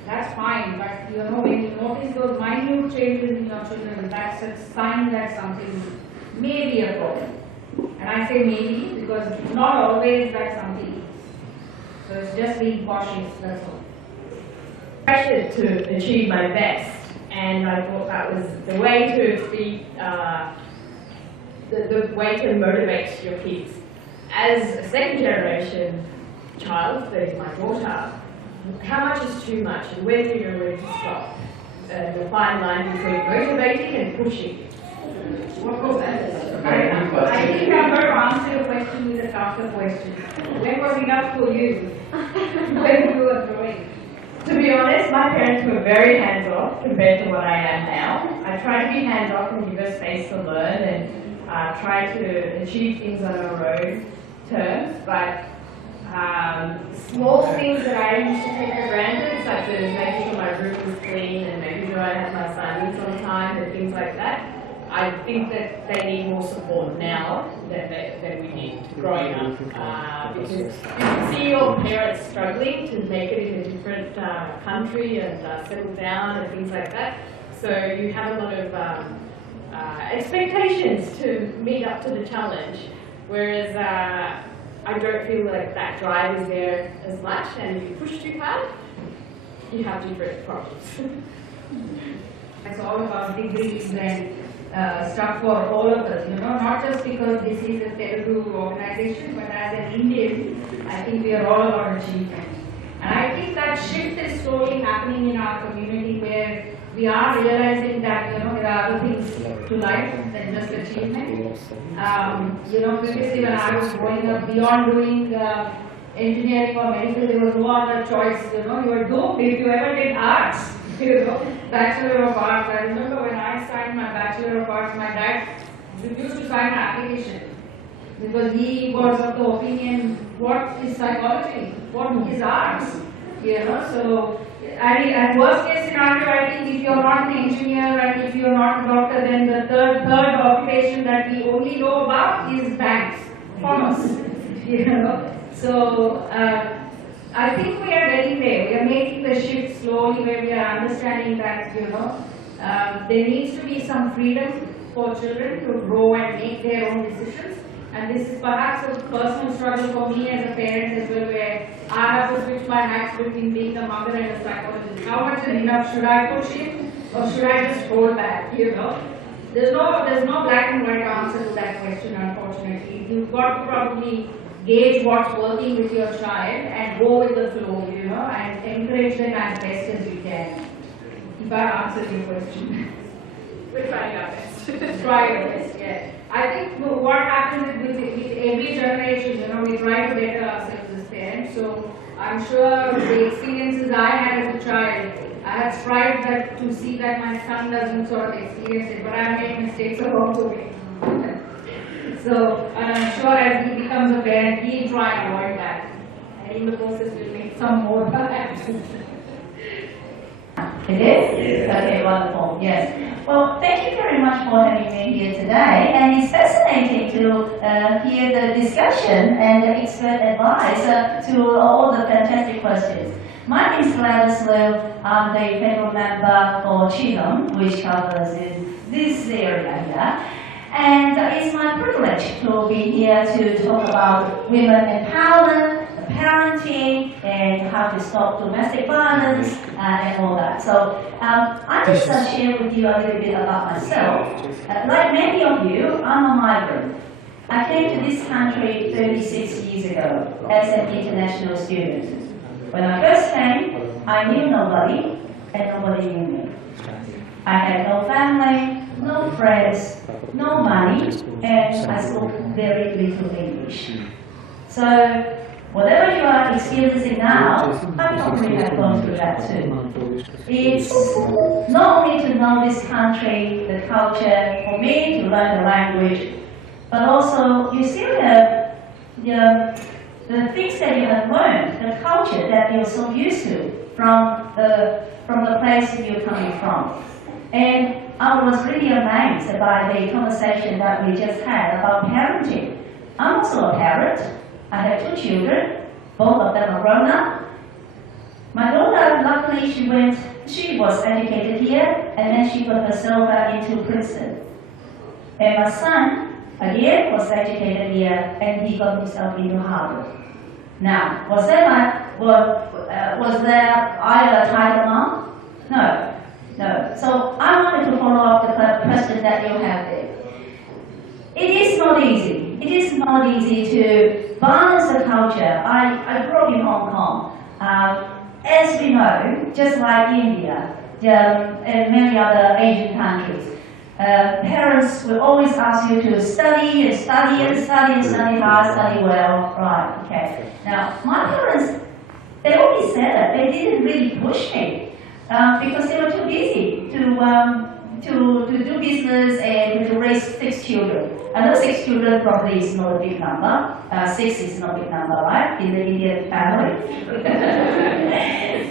That's fine, but when you notice those minute changes in your children, that's a sign that something may be a problem. And I say maybe because not always that something is. So it's just being cautious, that's all. Pressured to achieve my best, and I thought that was the way to be, the way to motivate your kids. As a second generation child, that is my daughter, how much is too much and when do you know where to stop? The fine line between motivating and pushing. What was that? I think I'm going to answer your question with a counter question. When was enough for you? When you were growing? To be honest, my parents were very hands-off compared to what I am now. I try to be hands-off and give us space to learn and try to achieve things on our own terms, but small things that I used to take for granted, such as making sure my room was clean and making sure I had my assignments on time and things like that, I think that they need more support now than we did growing up. Because you can see your parents struggling to make it in a different country and settle down and things like that. So you have a lot of expectations to meet up to the challenge, whereas I don't feel like that drive is there as much, and if you push too hard, you have different problems. It's all about degrees and stuff for all of us, not just because this is a Telugu organization, but as an Indian, I think we are all about achievement. And I think that shift is slowly happening in our community where we are realizing that, there are other things to life than just achievement. Previously when I was growing up, beyond doing engineering or medical, there was no other choice, you were doomed if you ever did arts, Bachelor of Arts. I remember when I signed my Bachelor of Arts, my dad refused to sign an application because he was of the opinion, what is psychology? What is arts? So at worst case scenario, I think if you're not an engineer and if you're not a doctor, then the third occupation that we only know about is banks, commerce. So I think we are getting there. We are making the shift slowly where we are understanding that there needs to be some freedom for children to grow and make their own decisions. And this is perhaps a personal struggle for me as a parent as well, where I have to switch my hats between being a mother and a psychologist. How much is enough? Should I push in or should I just hold back? There's no black and white answer to that question, unfortunately. You've got to probably gauge what's working with your child and go with the flow, and encourage them as best as you can. If I answered your question. We're trying our best. Try your best, yeah. I think what happens with every generation, we try to better ourselves as parents. So I'm sure the experiences I had as a child, I have tried to see that my son doesn't sort of experience it, but I have made mistakes along the way. So I'm sure as he becomes a parent, he'll try and avoid that. And in the process, we'll make some more perhaps. It is? Okay, wonderful. Yes. Well, thank you very much for having me here today. And it's fascinating to hear the discussion and the expert advice to all the fantastic questions. My name is Gladys Liu. I'm the federal member for CHIDOM, which covers this area here. And it's my privilege to be here to talk about women empowerment, parenting and how to stop domestic violence and all that. So I just share with you a little bit about myself. Like many of you, I'm a migrant. I came to this country 36 years ago as an international student. When I first came, I knew nobody and nobody knew me. I had no family, no friends, no money, and I spoke very little English. So whatever you are experiencing now, I probably have gone through that too. It's not only to know this country, the culture, for me to learn the language, but also you still have the things that you have learned, the culture that you're so used to from the place you're coming from. And I was really amazed by the conversation that we just had about parenting. I'm also a parent. I have 2 children. Both of them are grown up. My daughter, luckily, she was educated here, and then she got herself into Princeton. And my son, again, was educated here, and he got himself into Harvard. Now, was there either title mom? No. No. So I wanted to follow up the question that you have there. It is not easy. It is not easy to balance the culture. I grew up in Hong Kong. As we know, just like India and many other Asian countries, parents will always ask you to study and study and study and study hard, study well. Right, okay. Now, my parents, they always said that. They didn't really push me. Because they were too busy to do business and to raise 6 children. I know 6 children probably is not a big number. 6 is not a big number, right? In the Indian family.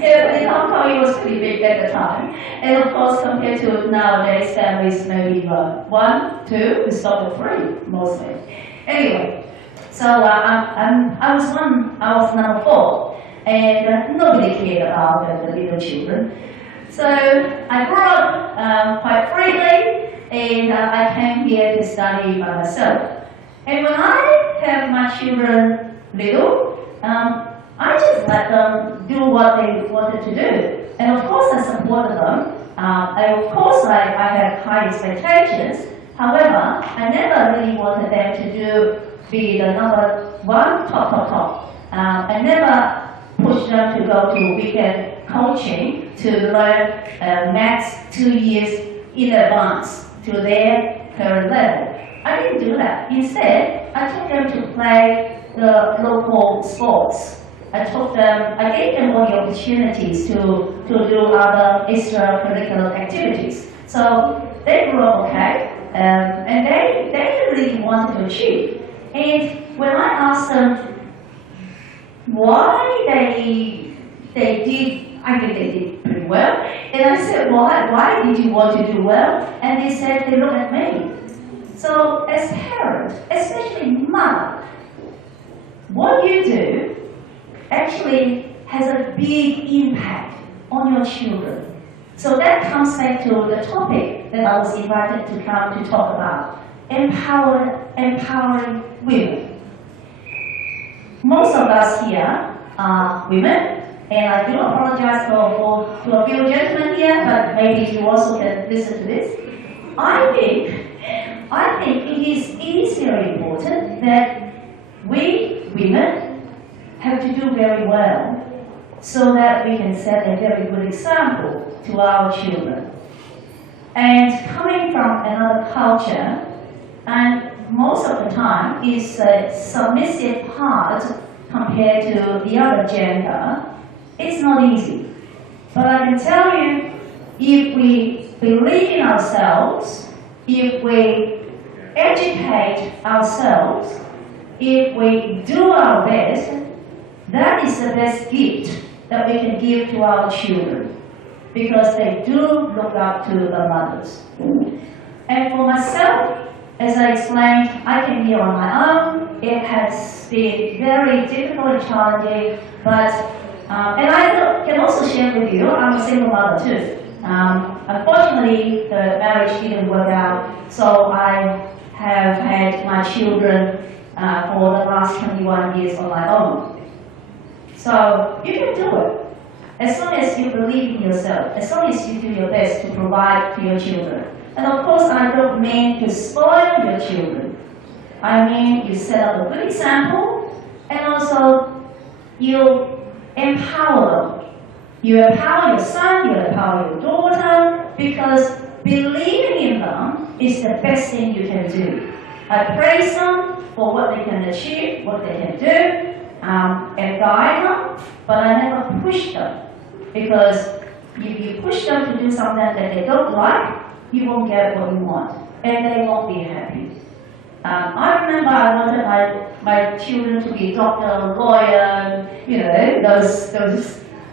In Hong Kong, it was pretty big at the time. And of course, compared to nowadays, families maybe 1, 2, we stop at 3 mostly. Anyway, so I was number 4. And nobody cared about the little children. So I grew up quite freely, and I came here to study by myself. And when I have my children little, I just let them do what they wanted to do. And of course I supported them. And of course I had high expectations. However, I never really wanted them to be the number 1 top. I never push them to go to weekend coaching to learn maths 2 years in advance to their current level. I didn't do that. Instead, I took them to play the local sports. I gave them all the opportunities to do other extracurricular activities. So they grew up okay, and they really wanted to achieve. And when I asked them why they did, I think they did pretty well. And I said, why did you want to do well? And they said, they look at me. So as parents, especially mother, what you do actually has a big impact on your children. So that comes back to the topic that I was invited to come to talk about, empowering women. Most of us here are women, and I do apologize to a few gentlemen here, but maybe you also can listen to this. I think it is very important that we women have to do very well so that we can set a very good example to our children. And coming from another culture, and most of the time is a submissive part compared to the other gender, it's not easy. But I can tell you, if we believe in ourselves, if we educate ourselves, if we do our best, that is the best gift that we can give to our children, because they do look up to the mothers. And for myself, as I explained, I came here on my own. It has been very difficult and challenging, but, and I can also share with you, I'm a single mother too. Unfortunately, the marriage didn't work out, so I have had my children for the last 21 years on my own. So you can do it. As long as you believe in yourself, as long as you do your best to provide to your children. And of course, I don't mean to spoil your children. I mean you set up a good example, and also you empower them. You empower your son, you empower your daughter, because believing in them is the best thing you can do. I praise them for what they can achieve, what they can do, and guide them, but I never push them. Because if you push them to do something that they don't like, you won't get what you want, and they won't be happy. I remember I wanted my children to be doctor, lawyer, you know,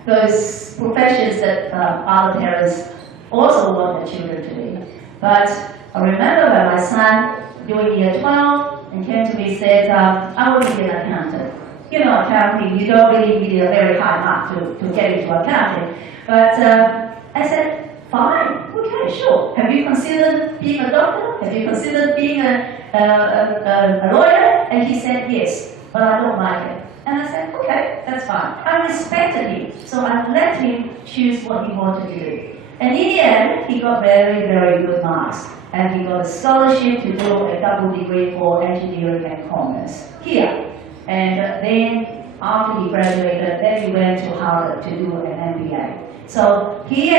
those professions that other parents also want their children to be. But I remember when my son, during year 12, and came to me and said, I want to be an accountant. You know, accounting, you don't really need a very high mark to get into accounting. But I said, fine, okay, sure. Have you considered being a doctor? Have you considered being a lawyer? And he said, yes, but I don't like it. And I said, okay, that's fine. I respected him, so I let him choose what he wanted to do. And in the end, he got very, very good marks. And he got a scholarship to do a double degree for engineering and commerce here. And then after he graduated, then he went to Harvard to do an MBA. So he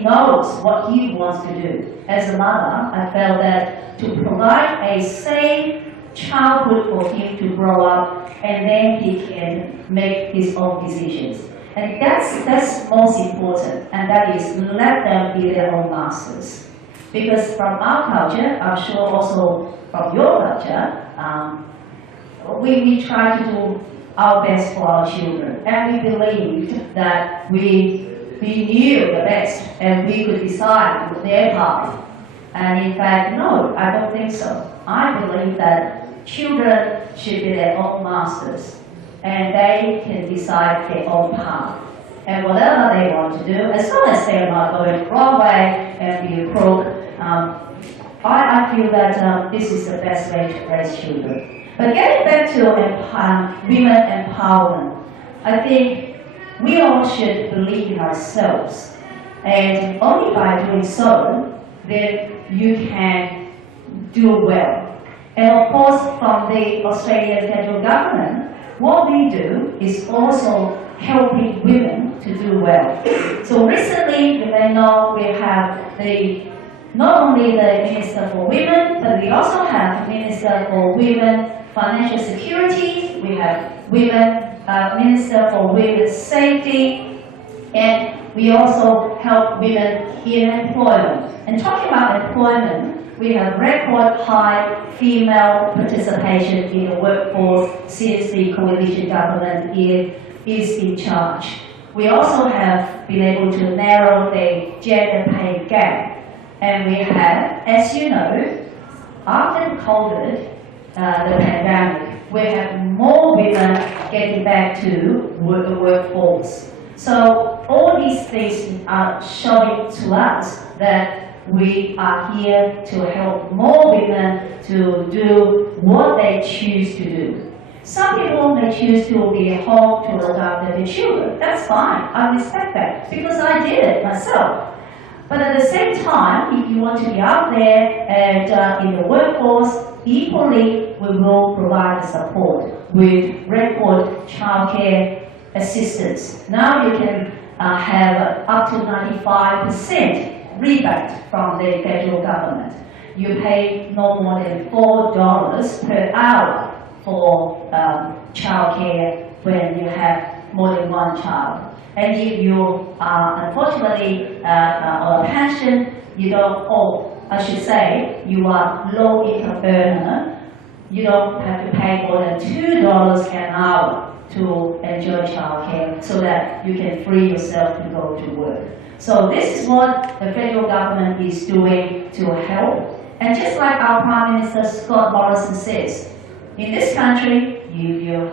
knows what he wants to do. As a mother, I felt that to provide a safe childhood for him to grow up, and then he can make his own decisions. And that's most important, and that is let them be their own masters. Because from our culture, I'm sure also from your culture, we try to do our best for our children, and we believed that we knew the best and we could decide their path. And in fact, no, I don't think so. I believe that children should be their own masters, and they can decide their own path. And whatever they want to do, as long as they're not going the wrong way and be a crook, I feel that this is the best way to raise children. But getting back to women empowerment, I think we all should believe in ourselves. And only by doing so, then you can do well. And of course, from the Australian federal government, what we do is also helping women to do well. So recently, you may know we have not only the Minister for Women, but we also have the Minister for Women Financial Security, we have Minister for Women's Safety, and we also help women in employment. And talking about employment, we have record high female participation in the workforce since the coalition government is in charge. We also have been able to narrow the gender pay gap. And we have, as you know, after COVID, the pandemic, we have more women getting back to the workforce. So all these things are showing to us that we are here to help more women to do what they choose to do. Some people may choose to be at home to look after their children. That's fine. I respect that because I did it myself. But at the same time, if you want to be out there and in the workforce, equally we will provide support with record childcare assistance. Now you can have up to 95% rebate from the federal government. You pay no more than $4 per hour for childcare when you have more than one child. And if you are unfortunately on a pension, you don't owe, I should say, you are low income earner, you don't have to pay more than $2 an hour to enjoy childcare so that you can free yourself to go to work. So this is what the federal government is doing to help. And just like our Prime Minister Scott Morrison says, in this country, if you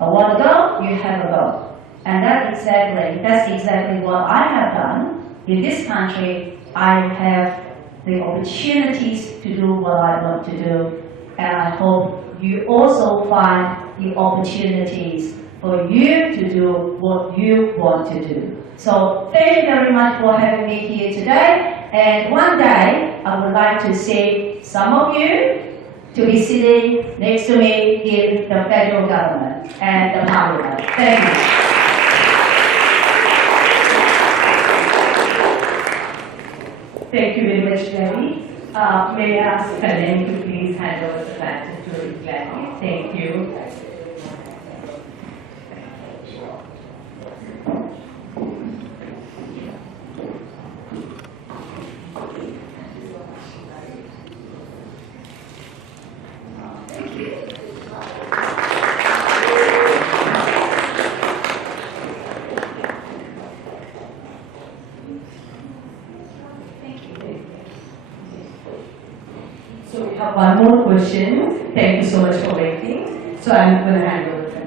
want to go, you have a go. And that's exactly what I have done. In this country, I have the opportunities to do what I want to do. And I hope you also find the opportunities for you to do what you want to do. So thank you very much for having me here today. And one day, I would like to see some of you to be sitting next to me in the federal government and the parliament. Thank you. Thank you very much, Gladys. May I ask Helen to please hand over the baton to Gladys? Thank you. So we have one more question. Thank you so much for waiting. So I'm going to hand over to you.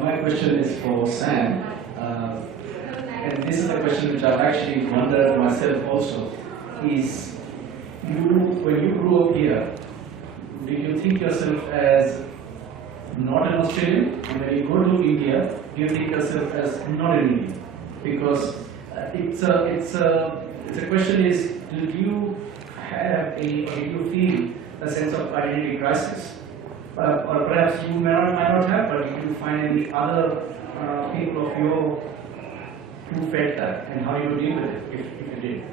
My question is for Sam, and this is a question which I've actually wondered myself also, is when you grew up here, do you think yourself as not an Australian? And when you go to India, do you think yourself as not an Indian? Because it's a question is, do you feel a sense of identity crisis? Or perhaps you might not have, but do you find any other people of your who felt that, and how you deal with it, if you did?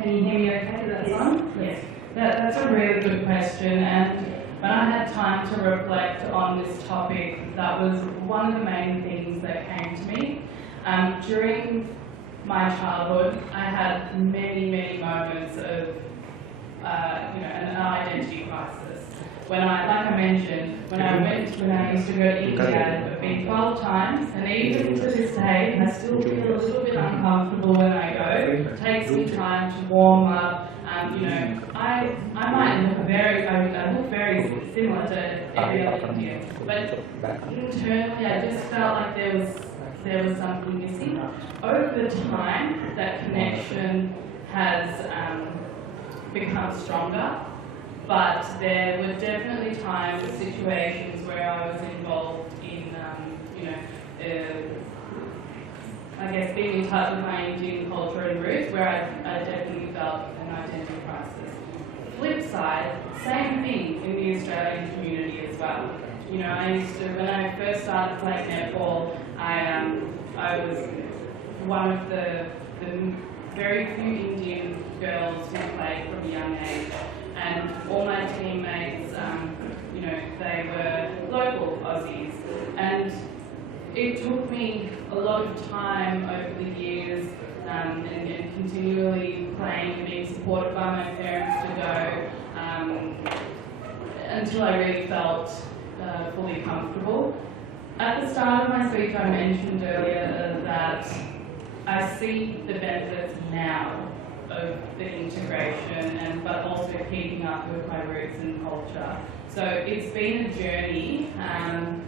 Can you hear me okay? That's on? Yes. That's a really good question, and when I had time to reflect on this topic, that was one of the main things that came to me. During my childhood, I had many moments of an identity crisis. When like I mentioned, when I used to go to India, I've been 12 times, and even to this day, I still feel a little bit uncomfortable when I go. It takes me time to warm up. I might look I look very similar to every other Indian, but internally, I just felt like there was something missing. Over time, that connection has become stronger, but there were definitely times, situations where I was involved in, I guess being in touch with my Indian culture and roots, where I definitely felt an identity crisis. Flip side, same thing in the Australian community as well. I used to, when I first started playing netball, I was one of the very few Indian girls who played from a young age, and all my teammates, they were local Aussies, and it took me a lot of time over the years and continually playing and being supported by my parents to go until I really felt fully comfortable. At the start of my speech, I mentioned earlier that I see the benefits now of the integration, but also keeping up with my roots and culture. So it's been a journey, and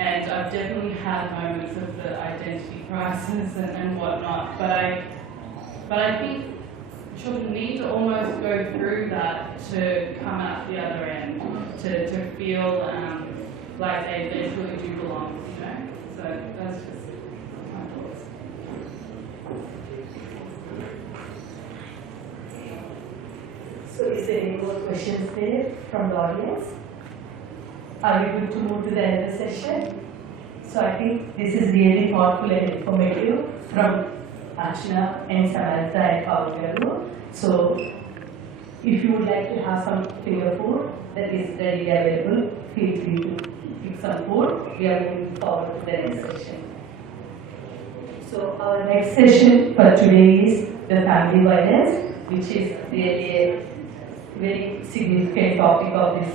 I've definitely had moments of the identity crisis and whatnot. But I think children need to almost go through that to come out the other end, to feel like they truly do belong. So that's just my thoughts. So is there any more questions there from the audience? Are we good to move to the end of the session? So I think this is really thoughtful and informative from Archana and Samantha and Paul. So if you would like to have some finger food that is readily available, feel free to pick some food. We are moving forward to the next session. So our next session for today is the family violence, which is really a very significant topic of this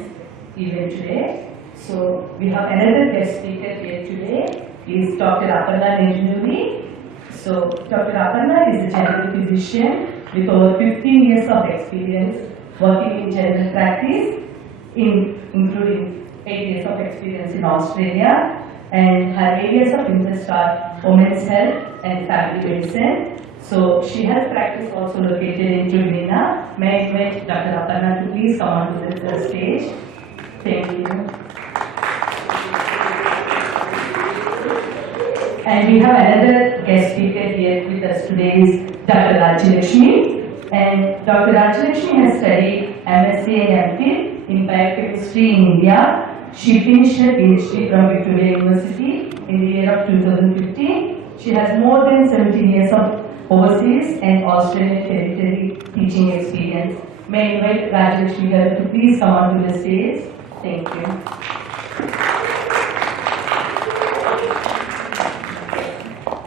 event today. So we have another guest speaker here today. He is Dr. Aparna Nejunuri. So Dr. Aparna is a general physician with over 15 years of experience working in general practice, including 8 years of experience in Australia. and her areas of interest are women's health and family medicine. So she has practice also located in Trivandrum. May I invite Dr. Aparna to please come on to the stage. Thank you. And we have another guest speaker here with us today is Dr. Rajyalakshmi. And Dr. Rajyalakshmi has studied MSc and MPhil in biochemistry in India. She finished her PhD from Victoria University in the year of 2015. She has more than 17 years of overseas and Australian territory teaching experience. May I invite Rajyalakshmi to please come on to the stage. Thank you.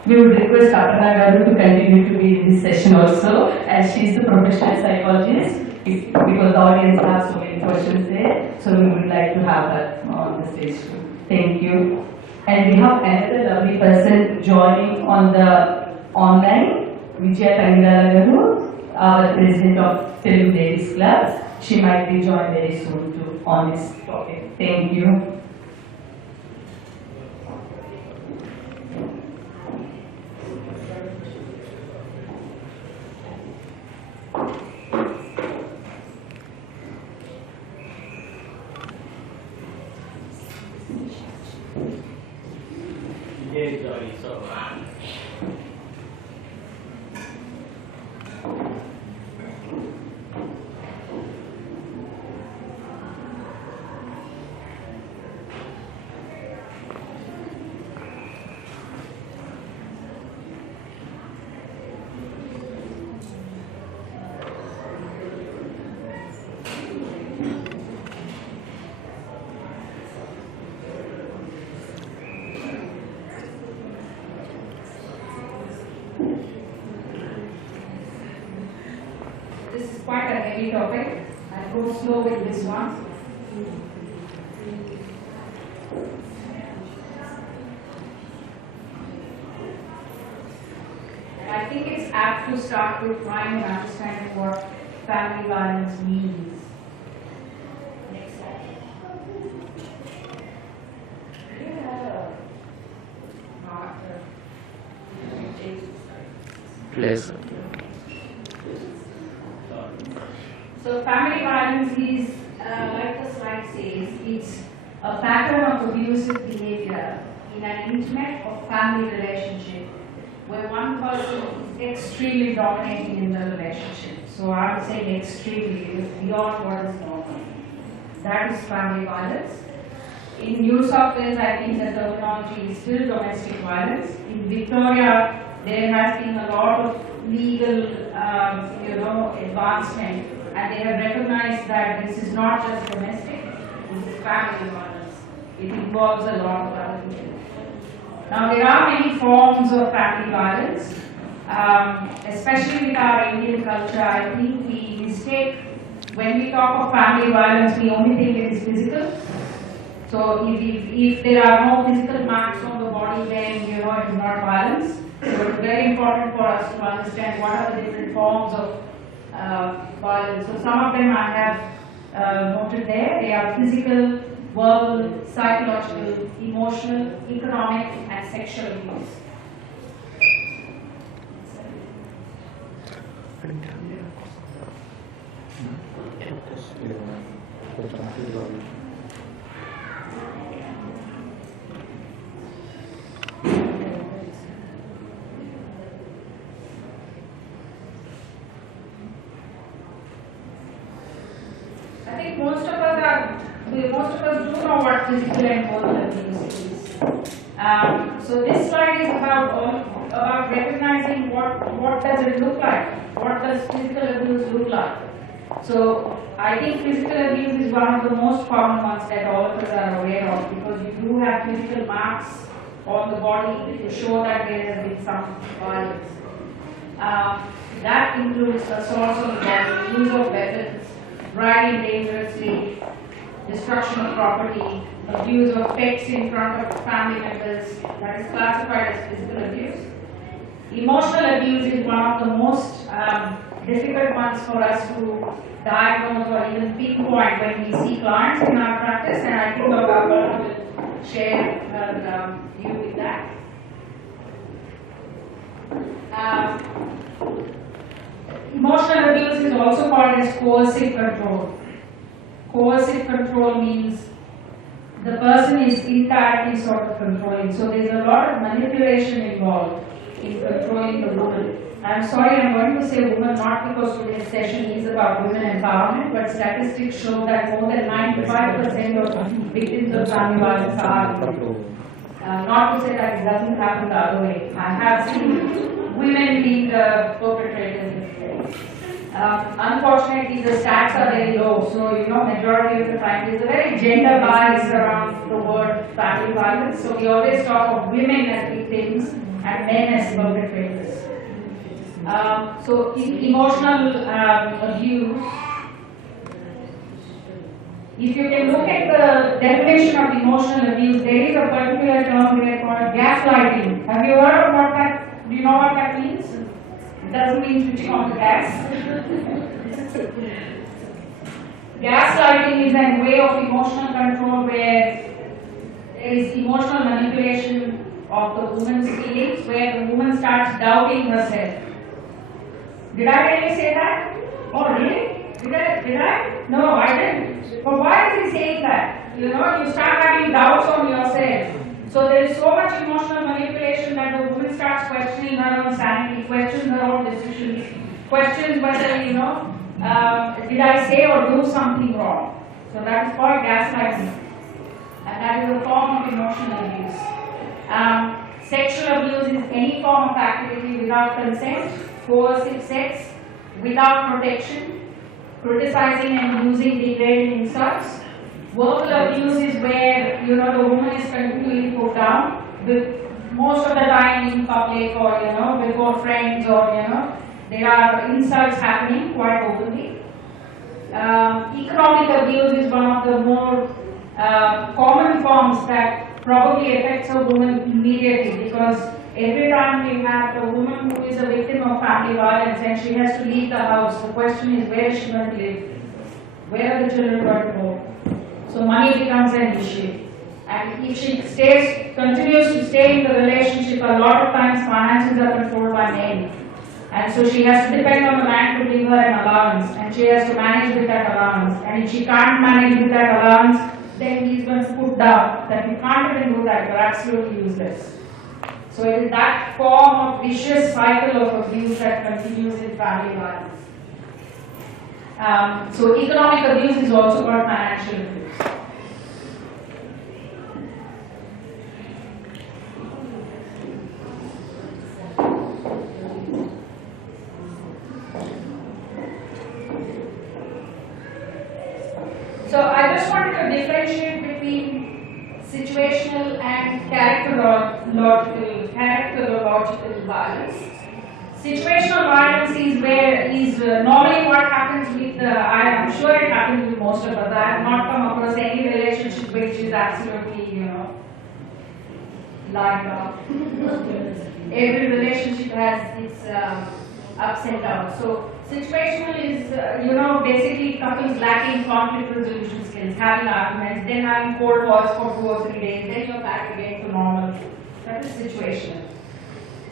We would request Aparna Garu to continue to be in this session also, as she is the professional psychologist, because the audience has so many questions there, so we would like to have her on the stage too. Thank you. And we have another lovely person joining on the online, Vijaya Tangala Garu, our president of Telugu Ladies Club. She might be joined very soon too on this topic. Thank you. This is quite a heavy topic. I'll go slow with this one. I think it's apt to start with trying and understanding what family violence means. Next slide. Do you have a marker? Please. So family violence is, like the slide says, it's a pattern of abusive behavior in an intimate or family relationship where one person is extremely dominating in the relationship. So I would say extremely, it is beyond what is normal. That is family violence. In New South Wales, I think the terminology is still domestic violence. In Victoria, there has been a lot of legal, advancement, and they have recognized that this is not just domestic, this is family violence. It involves a lot of other people. Now, there are many forms of family violence, especially with our Indian culture. I think we mistake, when we talk of family violence, we only think it is physical. So if there are no physical marks on the body, then it is not violence. So it's very important for us to understand what are the different forms of violence. So some of them I have noted there. They are physical, verbal, psychological, emotional, economic, and sexual abuse. I think most of us do know what physical and verbal abuse is. So this slide is about recognizing what does it look like, what does physical abuse look like. So I think physical abuse is one of the most common ones that all of us are aware of, because you do have physical marks on the body to show that there has been some violence. That includes assaults on the body, use of weapons, driving dangerously, destruction of property, abuse of pets in front of family members, that is classified as physical abuse. Emotional abuse is one of the most difficult ones for us to diagnose or even pinpoint when we see clients in our practice, and I think of our share her view with that. Emotional abuse is also called as coercive control. Coercive control means the person is indirectly sort of controlling. So there's a lot of manipulation involved in controlling the woman. I'm sorry, I'm going to say woman not because today's session is about women empowerment, but statistics show that more than 95% of victims of family violence are women. Not to say that it doesn't happen the other way. I have seen women being the perpetrators in the case. Unfortunately, the stats are very low, so majority of the time there's a very gender bias around the word family violence. So we always talk of women as victims and men as perpetrators. So emotional abuse. If you can look at the definition of emotional abuse, there is a particular term here called gaslighting. Have you heard of what that? Do you know what that means? It doesn't mean switching on the gas. Gaslighting is a way of emotional control where there is emotional manipulation of the woman's feelings, where the woman starts doubting herself. Did I really say that? Oh, really? Did I? No, I didn't. But why is he saying that? You start having doubts on yourself. So there is so much emotional manipulation that the woman starts questioning her own sanity, questions her own decisions, questions whether, did I say or do something wrong? So that is called gaslighting. And that is a form of emotional abuse. Sexual abuse is any form of activity without consent, coercive sex, without protection, criticizing and using degrading insults. Verbal abuse is where the woman is continually put down, most of the time in public or before friends or there are insults happening quite openly. Economic abuse is one of the more common forms that probably affects a woman immediately, because every time we have a woman who is a victim of family violence and she has to leave the house, the question is where is she going to live? Where are the children going to go? So money becomes an issue. And if she continues to stay in the relationship, a lot of times finances are controlled by men. And so she has to depend on the man to give her an allowance, and she has to manage with that allowance. And if she can't manage with that allowance, then he's going to put down that you can't even do that, you're absolutely useless. So it is that form of vicious cycle of abuse that continues in family violence. So economic abuse is also called financial abuse. So I just wanted to differentiate between situational and characterological violence. Situational violence is normally what happens with I'm sure it happens with most of us. I have not come across any relationship which is absolutely, like every relationship has its ups and downs. So situational is, basically couples lacking conflict resolution skills, having arguments, then having cold wars for 2 or 3 days, then you're back again to normal. That is situational.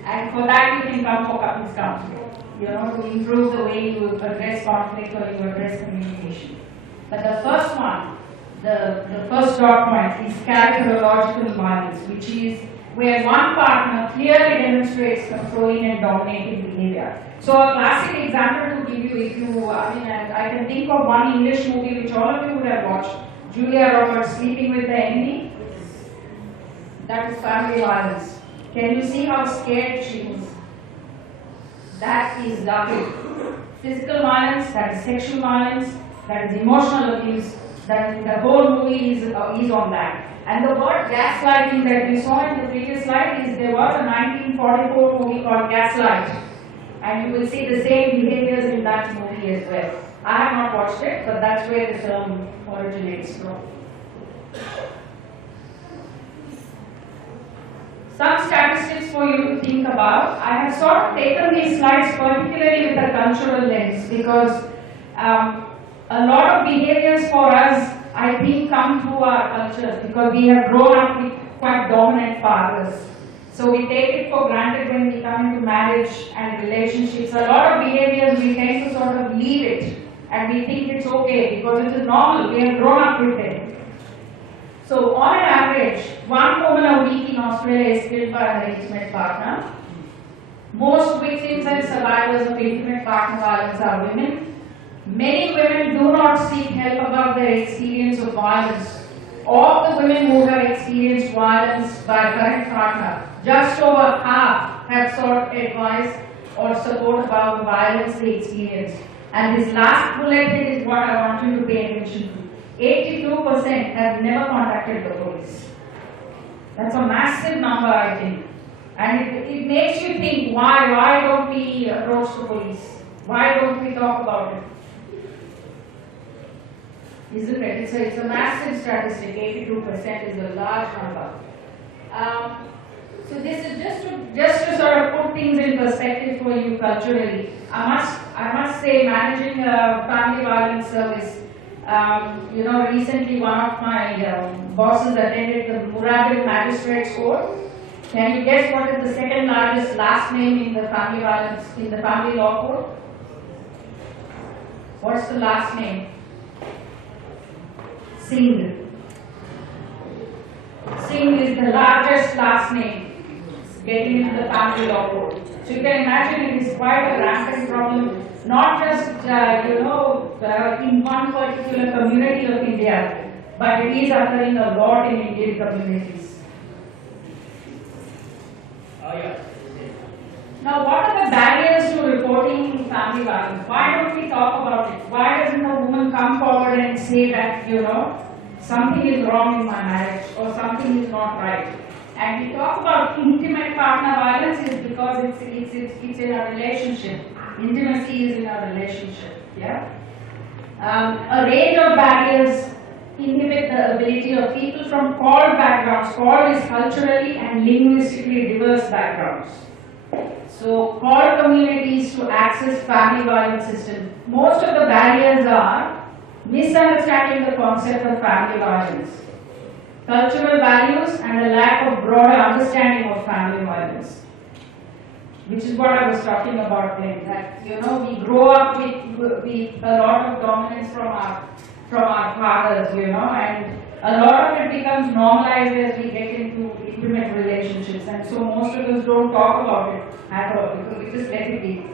And for that you can come for couples counseling, to improve the way you address conflict or you address communication. But the first one, the first dot point is characterological violence, which is where one partner clearly demonstrates controlling and dominating behavior. So a classic example to give you, I can think of one English movie which all of you would have watched, Julia Roberts, Sleeping with the Enemy. That is family violence. Can you see how scared she is? That is double. Physical violence, that is sexual violence, that is emotional abuse, that the whole movie is on that. And the word gaslighting that we saw in the previous slide is there was a 1944 movie called Gaslight. And you will see the same behaviors in that movie as well. I have not watched it, but that's where the term originates from. Some statistics for you to think about. I have sort of taken these slides particularly with a cultural lens because a lot of behaviors for us I think, come through our culture because we have grown up with quite dominant fathers. So we take it for granted when we come into marriage and relationships. A lot of behaviors we tend to sort of leave it and we think it's okay because it is normal. We have grown up with it. So on an average, one woman a week in Australia is killed by her intimate partner. Most victims and survivors of intimate partner violence are women. Many women do not seek help about their experience of violence. Of the women who have experienced violence by current partner, just over half have sought advice or support about the violence they experienced. And this last bullet is what I want you to pay attention to. 82% have never contacted the police. That's a massive number, I think. And it makes you think, why don't we approach the police? Why don't we talk about it? Isn't it? It's a massive statistic. 82% is a large number. So this is just to sort of put things in perspective for you culturally. I must say, managing a family violence service. Recently one of my bosses attended the Murabit Magistrates Court. Can you guess what is the second largest last name in the family violence in the family law court? What's the last name? Singh. Singh is the largest last name getting into the family law court. So you can imagine it is quite a rampant problem, not just in one particular community of India, but it is occurring a lot in Indian communities. Now, what are the barriers to reporting family violence? Why don't we talk about it? Why doesn't a woman come forward and say that, something is wrong in my marriage or something is not right? And we talk about intimate partner violence is because it's in a relationship. Intimacy is in a relationship. Yeah. A range of barriers inhibit the ability of people from all backgrounds. All is culturally and linguistically diverse backgrounds. So, call communities to access family violence system. Most of the barriers are misunderstanding the concept of family violence, cultural values, and a lack of broader understanding of family violence, which is what I was talking about then. That we grow up with a lot of dominance from our fathers, and a lot of it becomes normalized as we get into intimate relationships, and so most of us don't talk about it at all because we just let it be.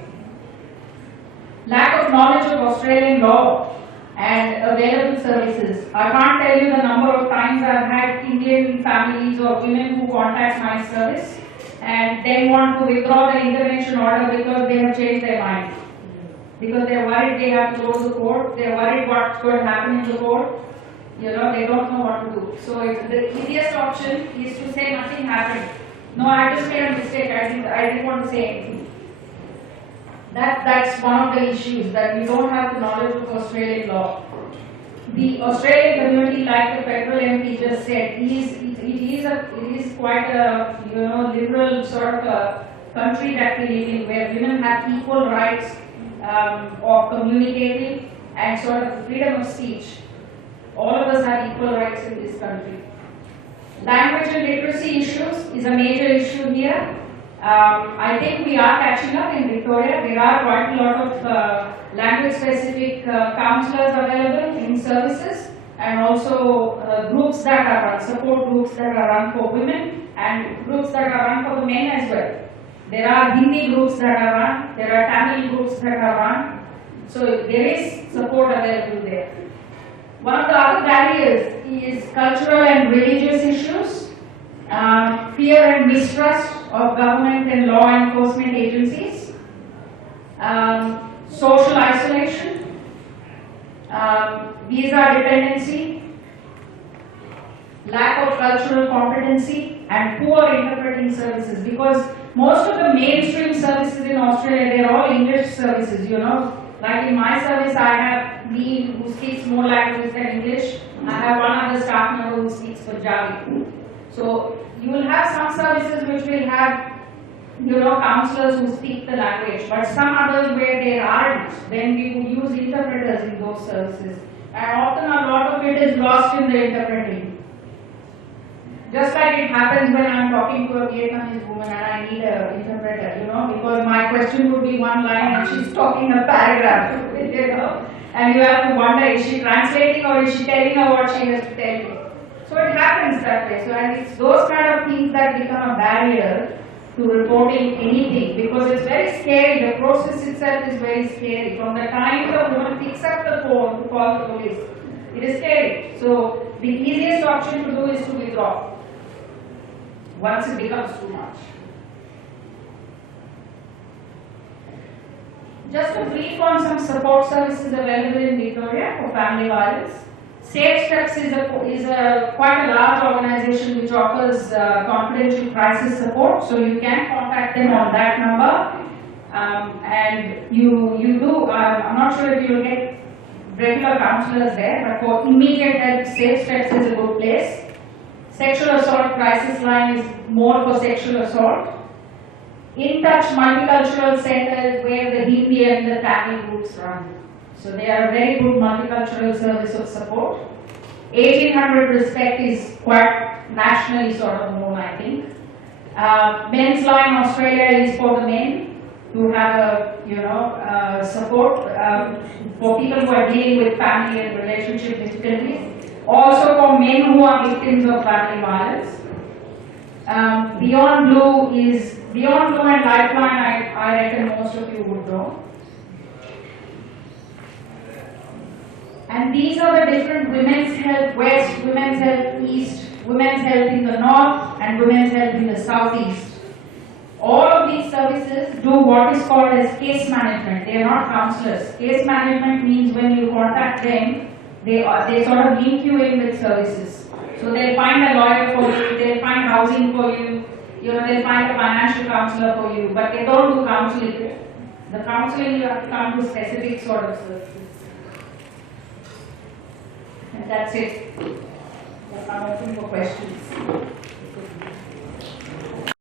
Lack of knowledge of Australian law and available services. I can't tell you the number of times I've had Indian families or women who contact my service and then want to withdraw the intervention order because they have changed their mind. Because they're worried they have to go to the court, they're worried what's going to happen in the court. They don't know what to do. So the easiest option is to say nothing happened. No, I just made a mistake. I didn't want to say anything. That's one of the issues, that we don't have the knowledge of Australian law. The Australian community, like the federal MP just said, it is quite a liberal sort of a country that we live in, where women have equal rights of communicating and sort of freedom of speech. All of us have equal rights in this country. Language and literacy issues is a major issue here. I think we are catching up in Victoria. There are quite a lot of language-specific counselors available in services, and also groups that are run, support groups that are run for women, and groups that are run for the men as well. There are Hindi groups that are run, there are Tamil groups that are run, so there is support available there. One of the other barriers is cultural and religious issues, fear and mistrust of government and law enforcement agencies, social isolation, visa dependency, lack of cultural competency, and poor interpreting services, because most of the mainstream services in Australia, they're all English services, Like in my service, I have me who speaks more languages than English. I have one other staff member who speaks Punjabi. So you will have some services which will have, counselors who speak the language, but some others where there aren't, then we would use interpreters in those services. and often a lot of it is lost in the interpreting. Just like it happens when I'm talking to a Vietnamese woman and I need an interpreter, you know, because my question would be one line and she's talking a paragraph, you know, and you have to wonder, is she translating or is she telling her what she has to tell you? So it happens that way. So and it's those kind of things that become a barrier to reporting anything, because it's very scary. The process itself is very scary. From the time the woman picks up the phone to call the police, it is scary. So the easiest option to do is to withdraw once it becomes too much. Just a brief on some support services available in Victoria for family violence. Safe Steps is quite a large organization which offers confidential crisis support. So you can contact them on that number. And you do, I'm not sure if you'll get regular counselors there, but for immediate help, Safe Steps is a good place. Sexual Assault Crisis Line is more for sexual assault. In Touch Multicultural Centers where the Hindi and the Tamil groups run. So they are a very good multicultural service of support. 1800 Respect is quite nationally sort of known, I think. Men's Line Australia is for the men who have a support for people who are dealing with family and relationship difficulties. Also for men who are victims of family violence. Beyond Blue and Lifeline, I reckon most of you would know. And these are the different Women's Health West, Women's Health East, Women's Health in the North, and Women's Health in the Southeast. All of these services do what is called as case management. They are not counselors. Case management means when you contact them, they sort of link you in with services. So they'll find a lawyer for you, they'll find housing for you, they'll find a financial counselor for you, but they don't do counseling. The counseling, you have to come to specific sort of services. And that's it. I'm open for questions.